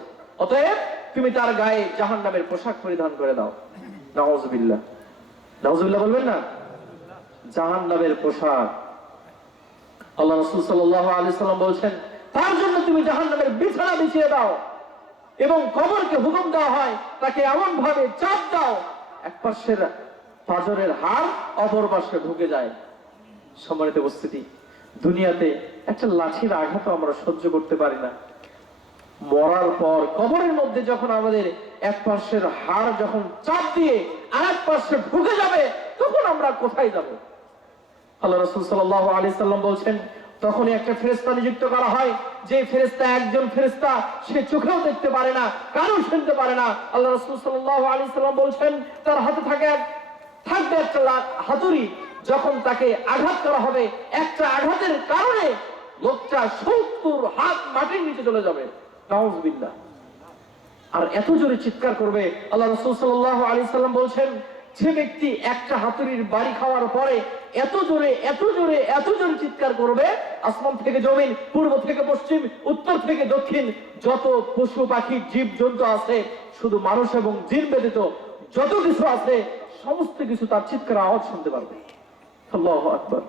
অতএব তুমি তার গায়ে জাহান্নামের পোশাক পরিধান করে দাও। নাউযুবিল্লাহ, নাউযুবিল্লাহ বলবেন না? জাহান্নামের পোশাক। আল্লাহ রাসূল সাল্লাল্লাহু আলাইহি সাল্লাম বলছেন, তার জন্য তুমি জাহান্নামের বিছানা বিছিয়ে দাও এবং কবরকে হুকুম দেওয়া হয় তাকে এমন ভাবে চাপ দাও, এক পাশের পাঁজরের হাড় অপর পাশে ঢুকে যায়। সম্মানিত উপস্থিতি, দুনিয়াতে একটা লাঠির আঘাত আমরা সহ্য করতে পারি না, মরার পর কবরের মধ্যে যখন আমাদের এক পাশের হাড় যখন চাপ দিয়ে আরেক পাশে ঢুকে যাবে, তখন আমরা কোথায় যাব? আল্লাহ রাসূল সাল্লাল্লাহু আলাইহি সাল্লাম বলছেন, তখনই একটা ফেরেশতা নিযুক্ত করা হয়, যে ফেরেশতা একজন ফেরেশতা, সে চোখেও দেখতে পারে না, কানেও শুনতে পারে না। আল্লাহ রাসূল সাল্লাল্লাহু আলাইহি সাল্লাম বলছেন, তার হাতে থাকবে একটা হাতুড়ি, যখন তাকে আঘাত করা হবে, একটা আঘাতের কারণে লোকটা 70 হাত মাটির নিচে চলে যাবে, নাউযুবিল্লাহ। আর এত জোরে চিৎকার করবে, আল্লাহ রাসূল সাল্লাল্লাহু আলাইহি সাল্লাম বলছেন, যে ব্যক্তি একটা হাতুড়ির বাড়ি খাওয়ার পরে এত জোরে চিৎকার করবে, আসমান থেকে জমিন, পূর্ব থেকে পশ্চিম, উত্তর থেকে দক্ষিণ, যত পশু পাখি জীব জন্তু আছে, শুধু মানুষ এবং জিন ব্যতীত যত কিছু আছে, সমস্ত কিছু তার চিৎকার আওয়াজ শুনতে পারবে। আল্লাহু আকবার।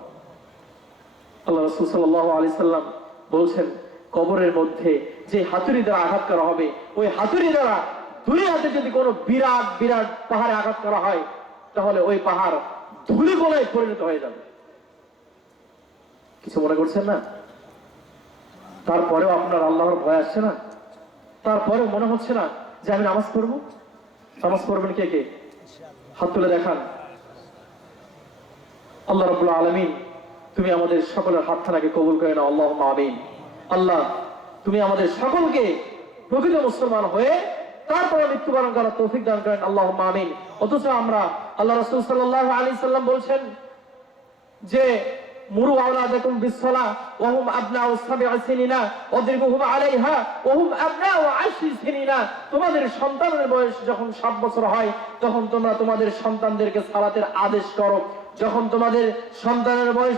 আল্লাহ রাসূল সাল্লাল্লাহু আলাইহি সাল্লাম বলছেন, কবরের মধ্যে যে হাতুড়ি দ্বারা আঘাত করা হবে, ওই হাতুড়ি দ্বারা দুনিয়াতে যদি কোনো বিরাট পাহাড়ে আঘাত করা হয়, তাহলে ওই পাহাড় ধূলিকণায় পরিণত হয়ে যাবে। কিছু মনে করছেন না? তারপরেও আপনার আল্লাহর ভয় আসছে না? তারপরেও মনে হচ্ছে না যে আমি নামাজ পড়বো? নামাজ পড়বেন কে কে? হাত তুলে দেখান। আল্লাহ রাব্বুল আলামিন, তুমি আমাদের সকলের হাতখানাকে কবুল করে নাও, আল্লাহুম্মা আমিন। আল্লাহ, তুমি আমাদের সকলকে প্রকৃত মুসলমান হয়ে তারপরে মৃত্যুবরণ করার তৌফিক দান করেন, আল্লাহুম্মা আমিন। অথচ আমরা, আল্লাহ রাসূল সাল্লাল্লাহু আলাইহি সাল্লাম বলছেন যে মুরু আওলাদাকুম বিসসালাহ ওয়া হুম আবনাউ সাব'i সিনিনা ওয়াদরিবুহুম আলাইহা ওয়া হুম আবনাউ 10 সিনিনা। তোমাদের সন্তানের বয়স যখন 7 বছর হয় তখন তোমরা তোমাদের সন্তানদেরকে সালাতের আদেশ করো। যখন তোমাদের সন্তানের বয়স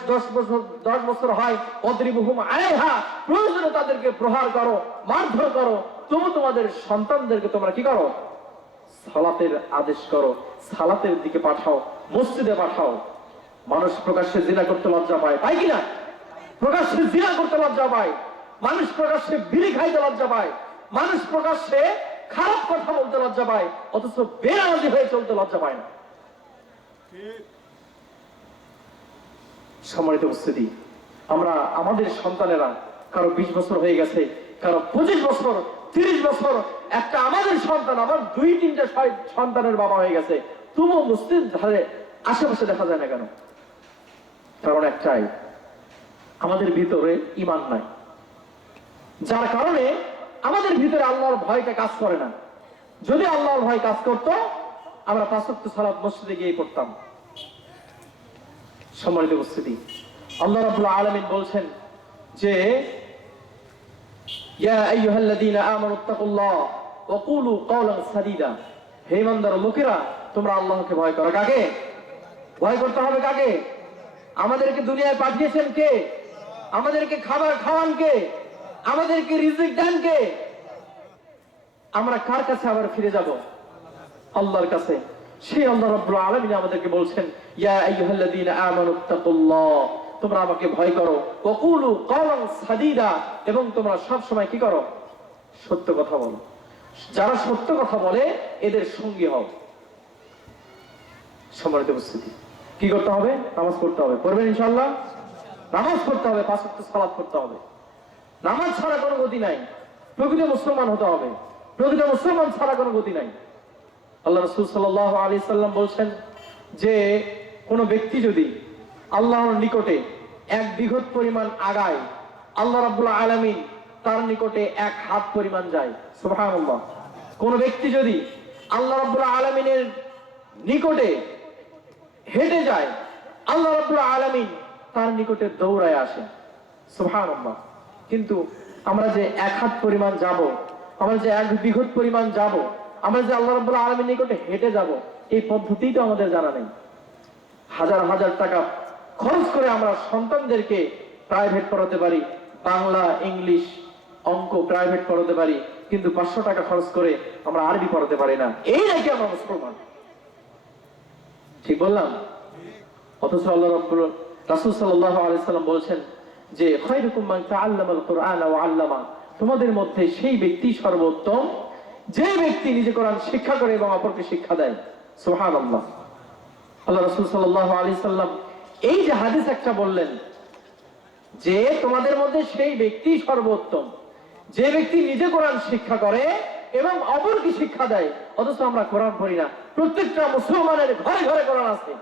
10 বছর হয় ওয়াদরিবুহুম আলাইহা, প্রয়োজনে তাদেরকে প্রহার করো, মারধর করো, তবু তোমাদের সন্তানদেরকে তোমরা কি করো? সালাতের আদেশ করো, সালাতের দিকে পাঠাও, মসজিদে পাঠাও। মানুষ প্রকাশ্যে জিনা করতে লজ্জা পায়, পায় কিনা? প্রকাশ্যে জিনা করতে লজ্জা পায়, মানুষ প্রকাশ্যে বিড়ি খাইতে লজ্জা পায়, মানুষ প্রকাশ্যে খারাপ কথা বলতে লজ্জা পায়, অথচ বেনামাজি হয়ে চলতে লজ্জা পায় না। সম্মানিত উপস্থিতি, আমরা আমাদের সন্তানেরা, কারো 20 বছর হয়ে গেছে, কারো 25 বছর, 30 বছর, একটা আমাদের সন্তান, আমার 2-3টে সন্তানের বাবা হয়ে গেছে, তবুও মসজিদ ধারে আশেপাশে দেখা যায় না কেন? কারণ একটাই, আমাদের ভিতরে ঈমান নাই, যার কারণে আমাদের ভিতরে আল্লাহর ভয়টা কাজ করে না। যদি আল্লাহর ভয় কাজ করত, আমরা 5 ওয়াক্ত সালাত মসজিদে গিয়ে পড়তাম। সম্মানিত উপস্থিতি, আল্লাহ রাব্বুল আলামিন বলছেন যে ইয়া আইয়ুহাল্লাযীনা আমানুত্তাকুল্লাহ ওয়া কুলু কাওলান সাদীদা, হে ইমানদার লোকেরা, তোমরা আল্লাহকে ভয় করো। কাকে ভয় করতে হবে? কাকে? আমাদেরকে দুনিয়ায় পাঠিয়েছেন কে? আমাদেরকে খাবার খাওয়ান কে? আমাদেরকে রিজিক দেন কে? আমরা কার কাছে আবার ফিরে যাব? আল্লাহর কাছে। সেই আল্লাহ রাব্বুল আলামিন আমাদেরকে বলছেন ইয়া আইয়ুহাল্লাযীনা আমানুত্তাকুল্লাহ, তোমরা আমাকে ভয় করো, ওয়া কুলু কাওলান সাদীদা, এবং তোমরা সব সময় কি করো? সত্য কথা বলো। যারা সত্য কথা বলে এদের সঙ্গী হও। সম্মানিত উপস্থিতি, কি করতে হবে? নামাজ পড়তে হবে। পড়বেন ইনশাআল্লাহ? নামাজ পড়তে হবে, 5 ওয়াক্ত সালাত পড়তে হবে। নামাজ ছাড়া কোনো গতি নাই। প্রকৃত মুসলমান হতে হবে। প্রকৃত মুসলমান ছাড়া কোনো গতি নাই। আল্লাহ রাসূল সাল্লাল্লাহু আলাইহি সাল্লাম বলছেন যে কোন ব্যক্তি যদি আল্লাহর নিকটে 1 বিঘত পরিমাণ আগায়, আল্লাহ রাব্বুল আলামিন তার নিকটে 1 হাত পরিমাণ যায়। সুবহানাল্লাহ। কোন ব্যক্তি যদি আল্লাহ রাব্বুল আলামিনের নিকটে হেঁটে যায়, আল্লাহ রাব্বুল আলামিন তার নিকটে দৌড়ায় আসে। সুবহানাল্লাহ। কিন্তু আমরা যে 1 হাত পরিমাণ যাব, আমরা যে 1 বিঘত পরিমাণ যাব, আমরা যে আল্লাহ রাব্বুল আলামিনের নিকটে হেঁটে যাব, এই পদ্ধতি তো আমাদের জানা নেই। হাজার হাজার টাকা খরচ করে আমরা সন্তানদেরকে প্রাইভেট পড়াতে পারি, বাংলা, ইংলিশ, অঙ্ক প্রাইভেট পড়াতে পারি, কিন্তু 500 টাকা খরচ করে আমরা আরবি পড়াতে পারি না। এই নাকি আমরা মুসলমান? ঠিক বললাম? অথচ আল্লাহ রাসূল সাল্লাল্লাহু আলাইহি সাল্লাম বলছেন যে খায়রুকুম মান তাআল্লামাল কুরআনা ওয়া আল্লামা, তোমাদের মধ্যে সেই ব্যক্তি সর্বোত্তম যে ব্যক্তি নিজে কোরআন শিক্ষা করে এবং অপরকে শিক্ষা দেয়। সুবহানাল্লাহ। আল্লাহ রাসূল সাল্লাল্লাহু আলাইহি সাল্লাম এই যে হাদিস একটা বললেন যে তোমাদের মধ্যে সেই ব্যক্তি সর্বোত্তম যে ব্যক্তি নিজে কোরআন শিক্ষা করে এবং অপরকে শিক্ষা দেয়। অথচ আমরা কোরআন পড়ি না। প্রত্যেকটা মুসলমানের ঘরে ঘরে কোরআন আছে,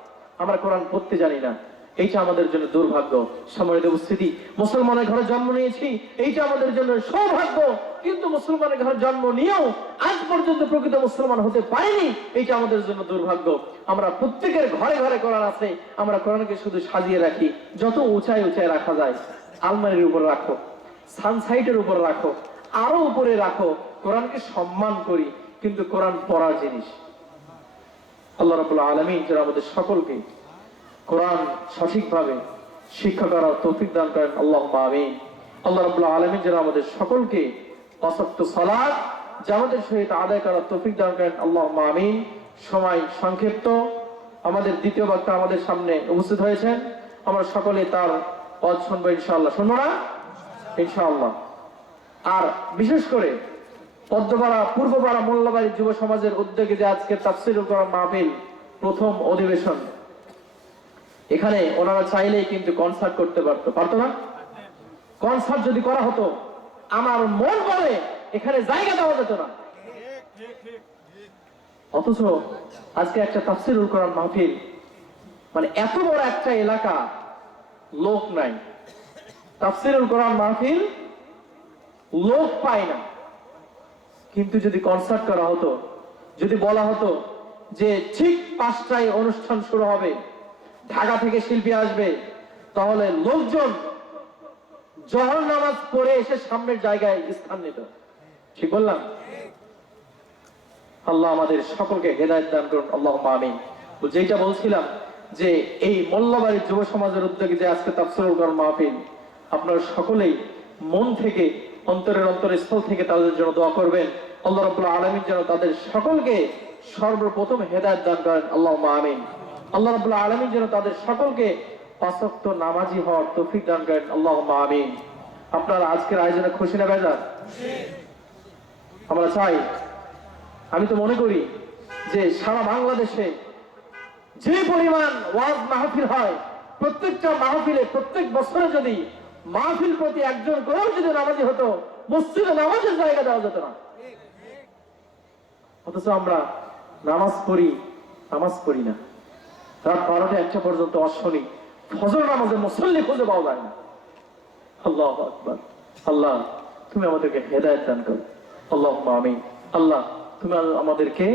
আমরা কোরআন পড়তে জানি না। এইটা আমাদের জন্য দুর্ভাগ্য। সম্মানিত উপস্থিতি, মুসলমানের ঘরে জন্ম নিয়েছি, এইটা আমাদের জন্য সৌভাগ্য। কিন্তু মুসলমানের ঘরে জন্ম নিয়েও আজ পর্যন্ত প্রকৃত মুসলমান হতে পারিনি, এইটা আমাদের জন্য দুর্ভাগ্য। আমরা প্রত্যেকের ঘরে ঘরে কোরআন আছে, আমরা কোরআনকে শুধু সাজিয়ে রাখি। যত উঁচায় উঁচায় রাখা যায়, আলমারির উপর রাখো, সানসাইটের উপর রাখো, আরো উপরে রাখো, কোরআনকে সম্মান করি, কিন্তু কোরআন পড়ার জিনিস। আল্লাহ রাব্বুল আলামিন যেন আমাদের সকলকে কোরআন সঠিকভাবে শিক্ষা করার তৌফিক দান করেন, আল্লাহুম্মা আমিন। আল্লাহ রাব্বুল আলামিন যেন আমাদের সকলকে 5 ওয়াক্ত সালাত জামাতের সহিত আদায় করার তৌফিক দান করেন, আল্লাহুম্মা আমিন। সময় সংক্ষিপ্ত, আমাদের দ্বিতীয় বক্তা আমাদের সামনে উপস্থিত হয়েছেন, আমরা সকলে তার ওয়াজ শুনবো ইনশাআল্লাহ। শুনবো না? ইনশাআল্লাহ। আর বিশেষ করে পদ্মপাড়া পূর্বপাড়া মোল্লাবাড়ি যুব সমাজের উদ্যোগে যে আজকে তাফসীরুল কোরআন মাহফিল প্রথম অধিবেশন, এখানে ওনারা চাইলেই কিন্তু কনসার্ট করতে পারতো না? কনসার্ট যদি করা হতো, আমার মন বলে এখানে জায়গা দেওয়া যেত না। অথচ আজকে একটা তাফসীরুল কোরআন মাহফিল, মানে এত বড় একটা এলাকা, লোক নাই, তাফসীরুল কোরআন মাহফিল লোক পায় না। কিন্তু যদি কনসার্ট করা হতো, যদি বলা হতো যে ঠিক 5টায় অনুষ্ঠান শুরু হবে, ঢাকা থেকে শিল্পী আসবে, তাহলে লোকজন জোহর নামাজ পড়ে এসে সামনের জায়গায় স্থান নিত। ঠিক বললাম? আল্লাহ আমাদের সকলকে হেদায়েত দান করুন, আল্লাহুম্মা আমিন। যেটা বলছিলাম যে এই মোল্লাবাড়ির যুব সমাজের উদ্যোগে যে আজকে তাফসীরুল কোরআন মাহফিল, আপনারা সকলেই মন থেকে, অন্তরের অন্তরস্থল থেকে তাদের জন্য দোয়া করবেন। আল্লাহ রাব্বুল আলামিন যেন তাদের সকলকে সর্বপ্রথম হেদায়েত দান করেন, আল্লাহুম্মা আমিন। আল্লাহ রাব্বুল আলামিন যেন তাদের সকলকে 5 ওয়াক্ত নামাজি হওয়ার তৌফিক দান করেন, আল্লাহুম্মা আমিন। আপনারা আজকের আয়োজনে খুশি না বেজার? আমরা চাই, আমি তো মনে করি যে সারা বাংলাদেশে যে পরিমাণ ওয়াজ মাহফিল হয়, প্রত্যেকটা মাহফিলে প্রত্যেক বছরে যদি মাহফিল প্রতি একজন করেও যদি নামাজি হতো, মসজিদে নামাজের জায়গা দেওয়া যেত না। অথচ আমরা নামাজ পড়ি না, রাত 12টা 1টা পর্যন্ত অশনি, ফজর নামাজে মুসল্লি খুঁজে পাওয়া যায় না। আল্লাহু আকবার। আল্লাহ তুমি আমাদেরকে হেদায়েত দান করো, আল্লাহুম্মা আমিন। আল্লাহ তুমি আমাদেরকে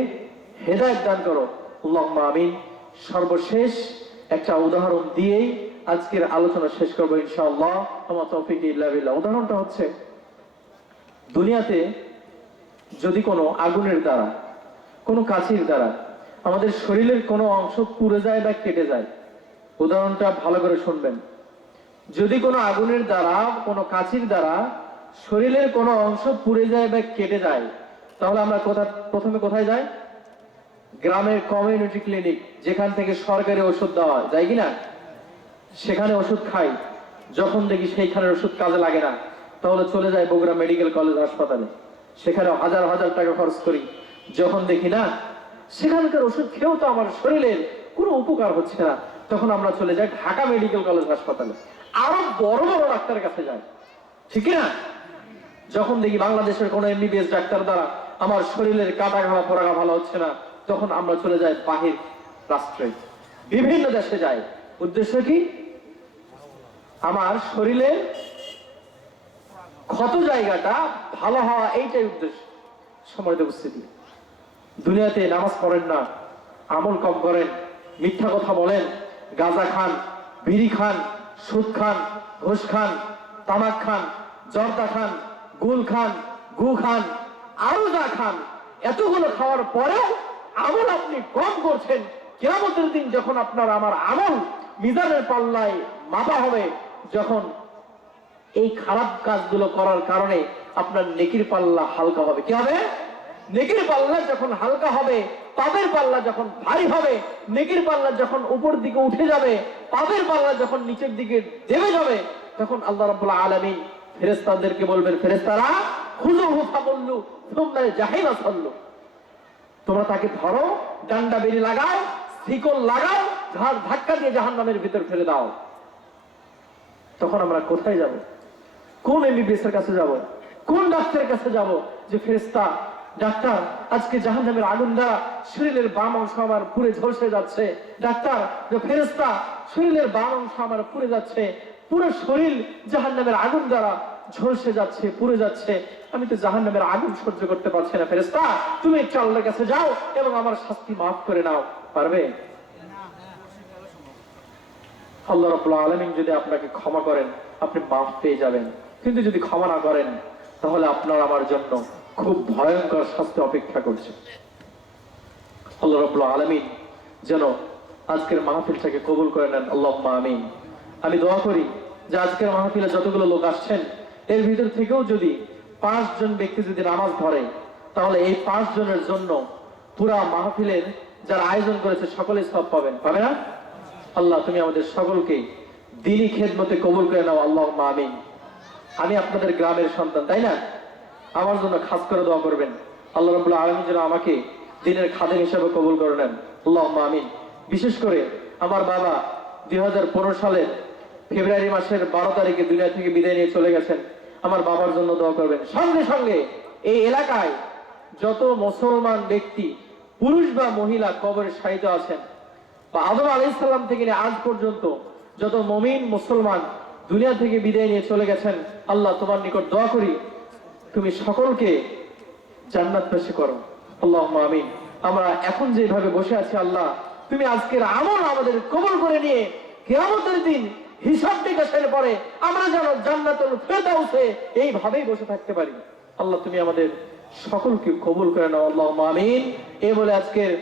হেদায়েত দান করো, আল্লাহুম্মা আমিন। সর্বশেষ একটা উদাহরণ দিয়েই আজকের আলোচনা শেষ করবো ইনশাআল্লাহ, আমার তৌফিক ইল্লা বিল্লাহ। উদাহরণটা হচ্ছে, দুনিয়াতে যদি কোনো আগুনের দ্বারা, কোনো কাঠির দ্বারা আমাদের শরীরের কোনো অংশ পুড়ে যায় বা কেটে যায়, উদাহরণটা ভালো করে শুনবেন। যদি কোনো আগুনের দ্বারা, কোনো কাঠির দ্বারা শরীরের কোনো অংশ পুড়ে যায় বা কেটে যায়, তাহলে আমরা প্রথমে কোথায় যাই? গ্রামের কমিউনিটি ক্লিনিক, যেখান থেকে সরকারি ওষুধ দেওয়া যায় কিনা, সেখানে ওষুধ খাই। যখন দেখি সেইখানের ওষুধ কাজে লাগে না, তাহলে চলে যায় বগুড়া মেডিকেল কলেজ হাসপাতালে, সেখানে হাজার হাজার টাকা খরচ করি। যখন দেখি না সেখানকার ওষুধ খেয়েও তো আমার শরীরের কোনো উপকার হচ্ছে না, তখন আমরা চলে যাই ঢাকা মেডিকেল কলেজ হাসপাতালে, আরো বড় বড় ডাক্তারের কাছে যাই। ঠিক না? যখন দেখি বাংলাদেশের কোন এমবিবিএস ডাক্তার দ্বারা আমার শরীরের কাটা ঘা ফোড়া ভালো হচ্ছে না, তখন আমরা চলে যাই বাহির রাষ্ট্রে, বিভিন্ন দেশে যাই। উদ্দেশ্য কি? আমার শরীরের ক্ষত জায়গাটা ভালো হওয়া, এইটাই উদ্দেশ্য। সম্মানিত উপস্থিতি, দুনিয়াতে নামাজ পড়েন না, আমল কম করেন, মিথ্যা কথা বলেন, গাঁজা খান, বিড়ি খান, সুদ খান, ঘুষ খান, তামাক খান, জর্দা খান, গুল খান, গু খান, আরো যা খান, এতগুলো খাওয়ার পরেও আমল আপনি কম করছেন। কিয়ামতের দিন যখন আপনার আমার আমল মিজানের পাল্লায় মাপা হবে, যখন এই খারাপ কাজগুলো করার কারণে আপনার নেকির পাল্লা হালকা হবে। কি হবে? নেকির পাল্লা যখন হালকা হবে, পাপের পাল্লা যখন ভারী হবে, নেকির পাল্লা যখন উপর দিকে উঠে যাবে, পাপের পাল্লা যখন নিচের দিকে দেবে যাবে, তখন আল্লাহ রাব্বুল আলামিন ফেরেশতাদেরকে বলবেন, ফেরেশতারা খুযুহু ফাগুল্লু সুম্মা জাহিমা সাল্লু, তোমরা তাকে ধরো, ডান্ডা বেরি লাগাও, শিকল লাগাও, ঘাড় ধাক্কা দিয়ে জাহান্নামের ভিতর ফেলে দাও। তখন আমরা কোথায় যাব? কোন এমবিবিএস এর কাছে যাব? কোন ডাক্তারের কাছে যাব যে ফেরেশতা ডাক্তার, আজকে জাহান্নামের আগুন দ্বারা শরীরের বাম অংশ আমার পুড়ে ঝলসে যাচ্ছে। ডাক্তার, যে ফেরেশতা, শরীরের বাম অংশ আমার পুড়ে যাচ্ছে, পুরো শরীর জাহান্নামের আগুন দ্বারা ঝলসে যাচ্ছে, পুড়ে যাচ্ছে, আমি তো জাহান্নামের আগুন সহ্য করতে পারছি না। ফেরেশতা, তুমি একটু আল্লাহর কাছে যাও এবং আমার শাস্তি মাফ করে নাও। পারবে? আল্লাহ রাব্বুল আলামিন যদি আপনাকে ক্ষমা করেন, আপনি মাফ পেয়ে যাবেন। কিন্তু যদি ক্ষমা না করেন, তাহলে আপনার আমার জন্য খুব ভয়ঙ্কর শাস্তি অপেক্ষা করছে। আল্লাহ রাব্বুল আলামিন যেন আজকের মাহফিলটাকে কবুল করে নেন, আল্লাহুম্মা আমিন। আমি দোয়া করি যে আজকের মাহফিলে যতগুলো লোক আসছেন, এর ভিতর থেকেও যদি 5 জন ব্যক্তি যদি নামাজ ধরে, তাহলে এই 5 জনের জন্য পুরা মাহফিলের যারা আয়োজন করেছে সকলেই সওয়াব পাবেন। পাবে না? আল্লাহ তুমি আমাদের সকলকে দ্বীনি খেদমতে কবুল করে নাও, আল্লাহুম্মা আমিন। আমি আপনাদের গ্রামের সন্তান, তাই না? আমার জন্য খাস করে দোয়া করবেন, আল্লাহ রাব্বুল আলামিন যেন আমাকে দ্বীনের খাদেম হিসেবে কবুল করে নেন, আল্লাহুম্মা আমিন। বিশেষ করে আমার বাবা 2015 সালের ফেব্রুয়ারি মাসের 12 তারিখে দুনিয়া থেকে বিদায় নিয়ে চলে গেছেন। আমার বাবার জন্য দোয়া করবেন। সঙ্গে সঙ্গে এই এলাকায় যত মুসলমান ব্যক্তি, পুরুষ বা মহিলা কবরে শায়িত আছেন, বা আদম আলাইহিস সালাম থেকে নিয়ে আজ পর্যন্ত যত মুমিন মুসলমান দুনিয়া থেকে বিদায় নিয়ে চলে গেছেন, আল্লাহ তোমার নিকট দোয়া করি তুমি সকলকে জান্নাতবাসী করো, আল্লাহুম্মা আমিন। আমরা এখন যেভাবে বসে আছি আল্লাহ, তুমি আজকের আমল আমাদের কবুল করে নিয়ে কিয়ামতের দিন হিসাব নিকাশের পরে আমরা যেন জান্নাতুল ফেরদাউসে এইভাবেই বসে থাকতে পারি। আল্লাহ তুমি আমাদের সকলকে কবুল করে নাও, আল্লাহুম্মা আমিন। এই বলে আজকের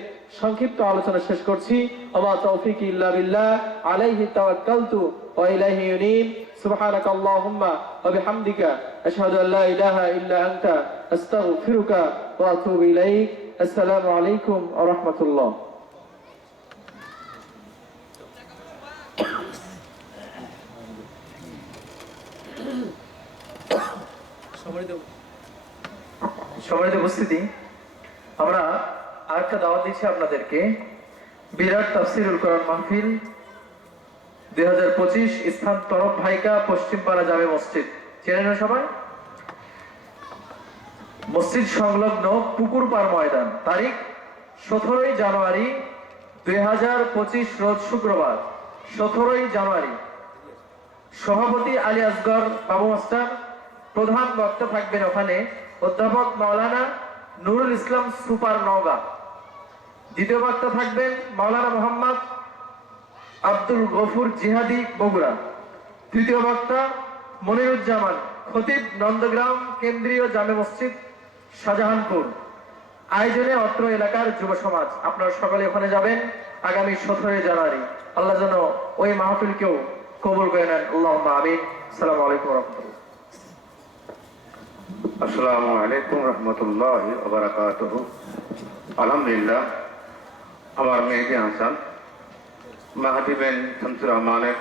সংক্ষিপ্ত আলোচনা শেষ করছি। ওয়া তাওফীক ইল্লা বিল্লাহ, আলাইহি তাওয়াক্কালতু ওয়া ইলাইহি ইউনীব। সুবহানাকা আল্লাহুম্মা ওয়া বিহামদিকা আশহাদু আল্লা ইলাহা ইল্লা আনতা আস্তাগফিরুকা ওয়া আতুবু ইলাইক। আসসালামু আলাইকুম ওয়া রাহমাতুল্লাহ। সম্মানিত উপস্থিতি, আমরা আরেকটা দাওয়াত দিচ্ছি আপনাদেরকে। বিরাট তাফসিরুল কোরআন মাহফিল 2025, স্থান তরফ ভাইকা, পশ্চিমপাড়া জামে মসজিদ। চেনেন না সবাই? মসজিদ সংলগ্ন পুকুর পাড় ময়দান। তারিখ 17ই জানুয়ারি 2025, রোজ শুক্রবার 17ই জানুয়ারি। সভাপতি আলী আসগর বাবু মাস্টার। প্রধান বক্তা থাকবেন ওখানে অধ্যাপক মাওলানা নুরুল ইসলাম সুপার নওগাঁ। দ্বিতীয় বক্তা থাকবেন মাওলানা মোহাম্মদ আব্দুল গফুর জিহাদি বগুড়া। তৃতীয় বক্তা মনিরুজ্জামান খতিব, নন্দগ্রাম কেন্দ্রীয় জামে মসজিদ, শাহজাহানপুর। আয়োজনে অত্র এলাকার যুব সমাজ। আপনারা সকালে ওখানে যাবেন আগামী 17ই জানুয়ারি। আল্লাহ যেন ওই মাহফিলকেও কবুল করে নেন, আল্লাহুম্মা আমিন। আসসালামু আলাইকুম ওয়া রাহমাতুল্লাহ। আসসালামু আলাইকুম রহমতুল্লাহি ওয়া বারাকাতুহু। আলহামদুলিল্লাহ, আমার মেহেদি হাসান মাহাদি বিন শামসুর রহমানের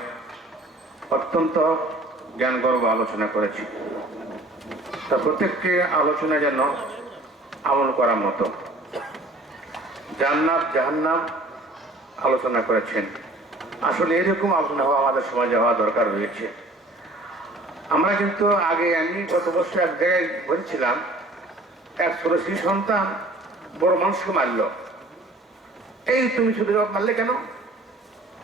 অত্যন্ত জ্ঞানগর্ভ আলোচনা করেছি। তা প্রত্যেকটি আলোচনা যেন আমল করার মতো। জান্নাত জাহান্নাম আলোচনা করেছেন। আসলে এরকম আলোচনা হওয়া আমাদের সমাজে হওয়া দরকার রয়েছে। আমরা কিন্তু আগে, আমি গত বছর এক জায়গায় বলেছিলাম, এক ছোট শিশু সন্তান বড় মানুষকে মারল। এই তুমি শুধু মারলে কেন?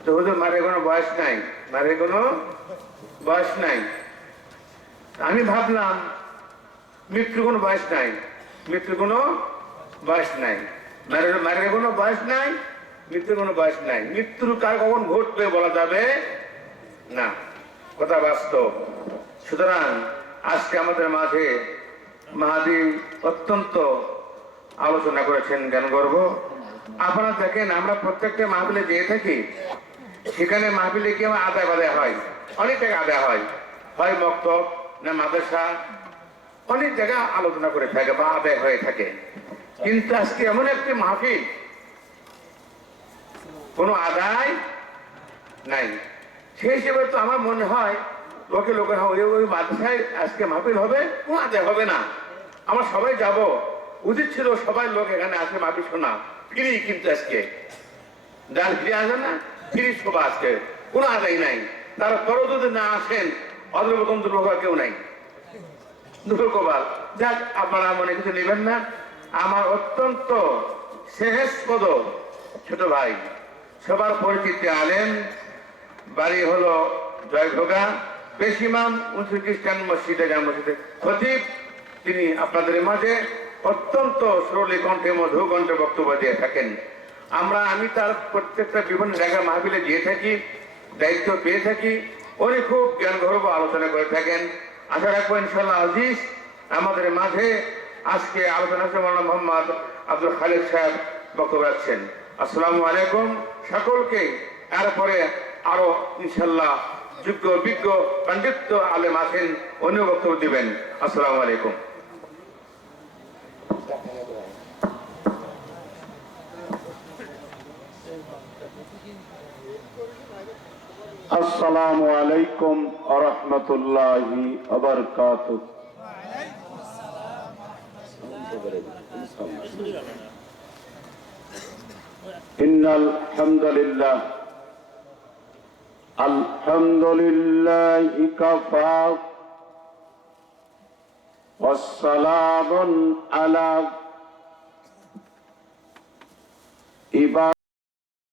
তো হুজুর, মারে কোনো বয়স নাই, মারে কোনো বয়স নাই। আমি ভাবলাম মৃত্যুর কোনো বয়স নাই, মৃত্যুর কোনো বয়স নাই, মারে কোনো বয়স নাই, মৃত্যুর কোনো বয়স নাই। মৃত্যুর কার কখন ঘটবে বলা যাবে না, কথা বাস্তব। সুতরাং আজকে আমাদের মাঝে মাহাদি অত্যন্ত আলোচনা করেছেন জ্ঞানগর্ভ। আপনারা দেখেন, আমরা প্রত্যেকটা মাহফিলে যেয়ে থাকি, সেখানে মাহফিলে কি আমার আদায় বাদায় হয়, অনেক জায়গায় আদায় হয়, হয় মক্তব না মাদ্রাসা, অনেক জায়গায় আলোচনা করে থাকে বা আদায় হয়ে থাকে। কিন্তু আজকে এমন একটি মাহফিল, কোনো আদায় নাই। সেই হিসেবে তো আমার মনে হয় লোকে ওই মাদ্রাসায় আজকে মাহফিল হবে, কোনো আদায় হবে না। আমরা সবাই যাব, উচিত ছিল সবাই লোক এখানে আসে মাহফিল শোনা, ফ্রি। কিন্তু আজকে যার ফিরে আসে না, ফ্রি শোভা আজকে কোনো আদায় নাই। তারপরেও যদি না আসেন, অদর মতন দুর্ভাগ্য কেউ নাই, দুর্ভাগ্যবাদ। যাক, আপনারা মনে কিছু নেবেন না। আমার অত্যন্ত শেষপদ ছোট ভাই, সবার পরিচিত আলেম, বাড়ি হলো জয়ভোগা, পেশিমাম মুসলিম খ্রিস্টান মসজিদে খতিব। তিনি আপনাদের মাঝে অত্যন্ত সরলী কণ্ঠে, মধু কণ্ঠে বক্তব্য দিয়ে থাকেন। আমি তার প্রত্যেকটা বিভিন্ন জায়গায় মাহফিলে গিয়ে থাকি, দায়িত্ব পেয়ে থাকি। উনি খুব জ্ঞানগর্ভ আলোচনা করে থাকেন। আশা রাখবো ইনশাল্লাহ আজিজ আমাদের মাঝে আজকে আলোচনা মাওলানা মোহাম্মদ আব্দুল খালিক সাহেব বক্তব্য রাখছেন। আসসালামু আলাইকুম সকলকে। এরপরে আরো ইনশাল্লাহ যোগ্য বিজ্ঞ পণ্ডিত আলেম আছেন, উনিও বক্তব্য দিবেন। আসসালামু আলাইকুম। আসসালামু আলাইকুম ওয়া রাহমাতুল্লাহি ওয়া বারাকাতুহু। ইন্নাল হামদুলিল্লাহ আলহামদুলিল্লাহি কাফা ওয়াস সালামুন আলা ইবাদ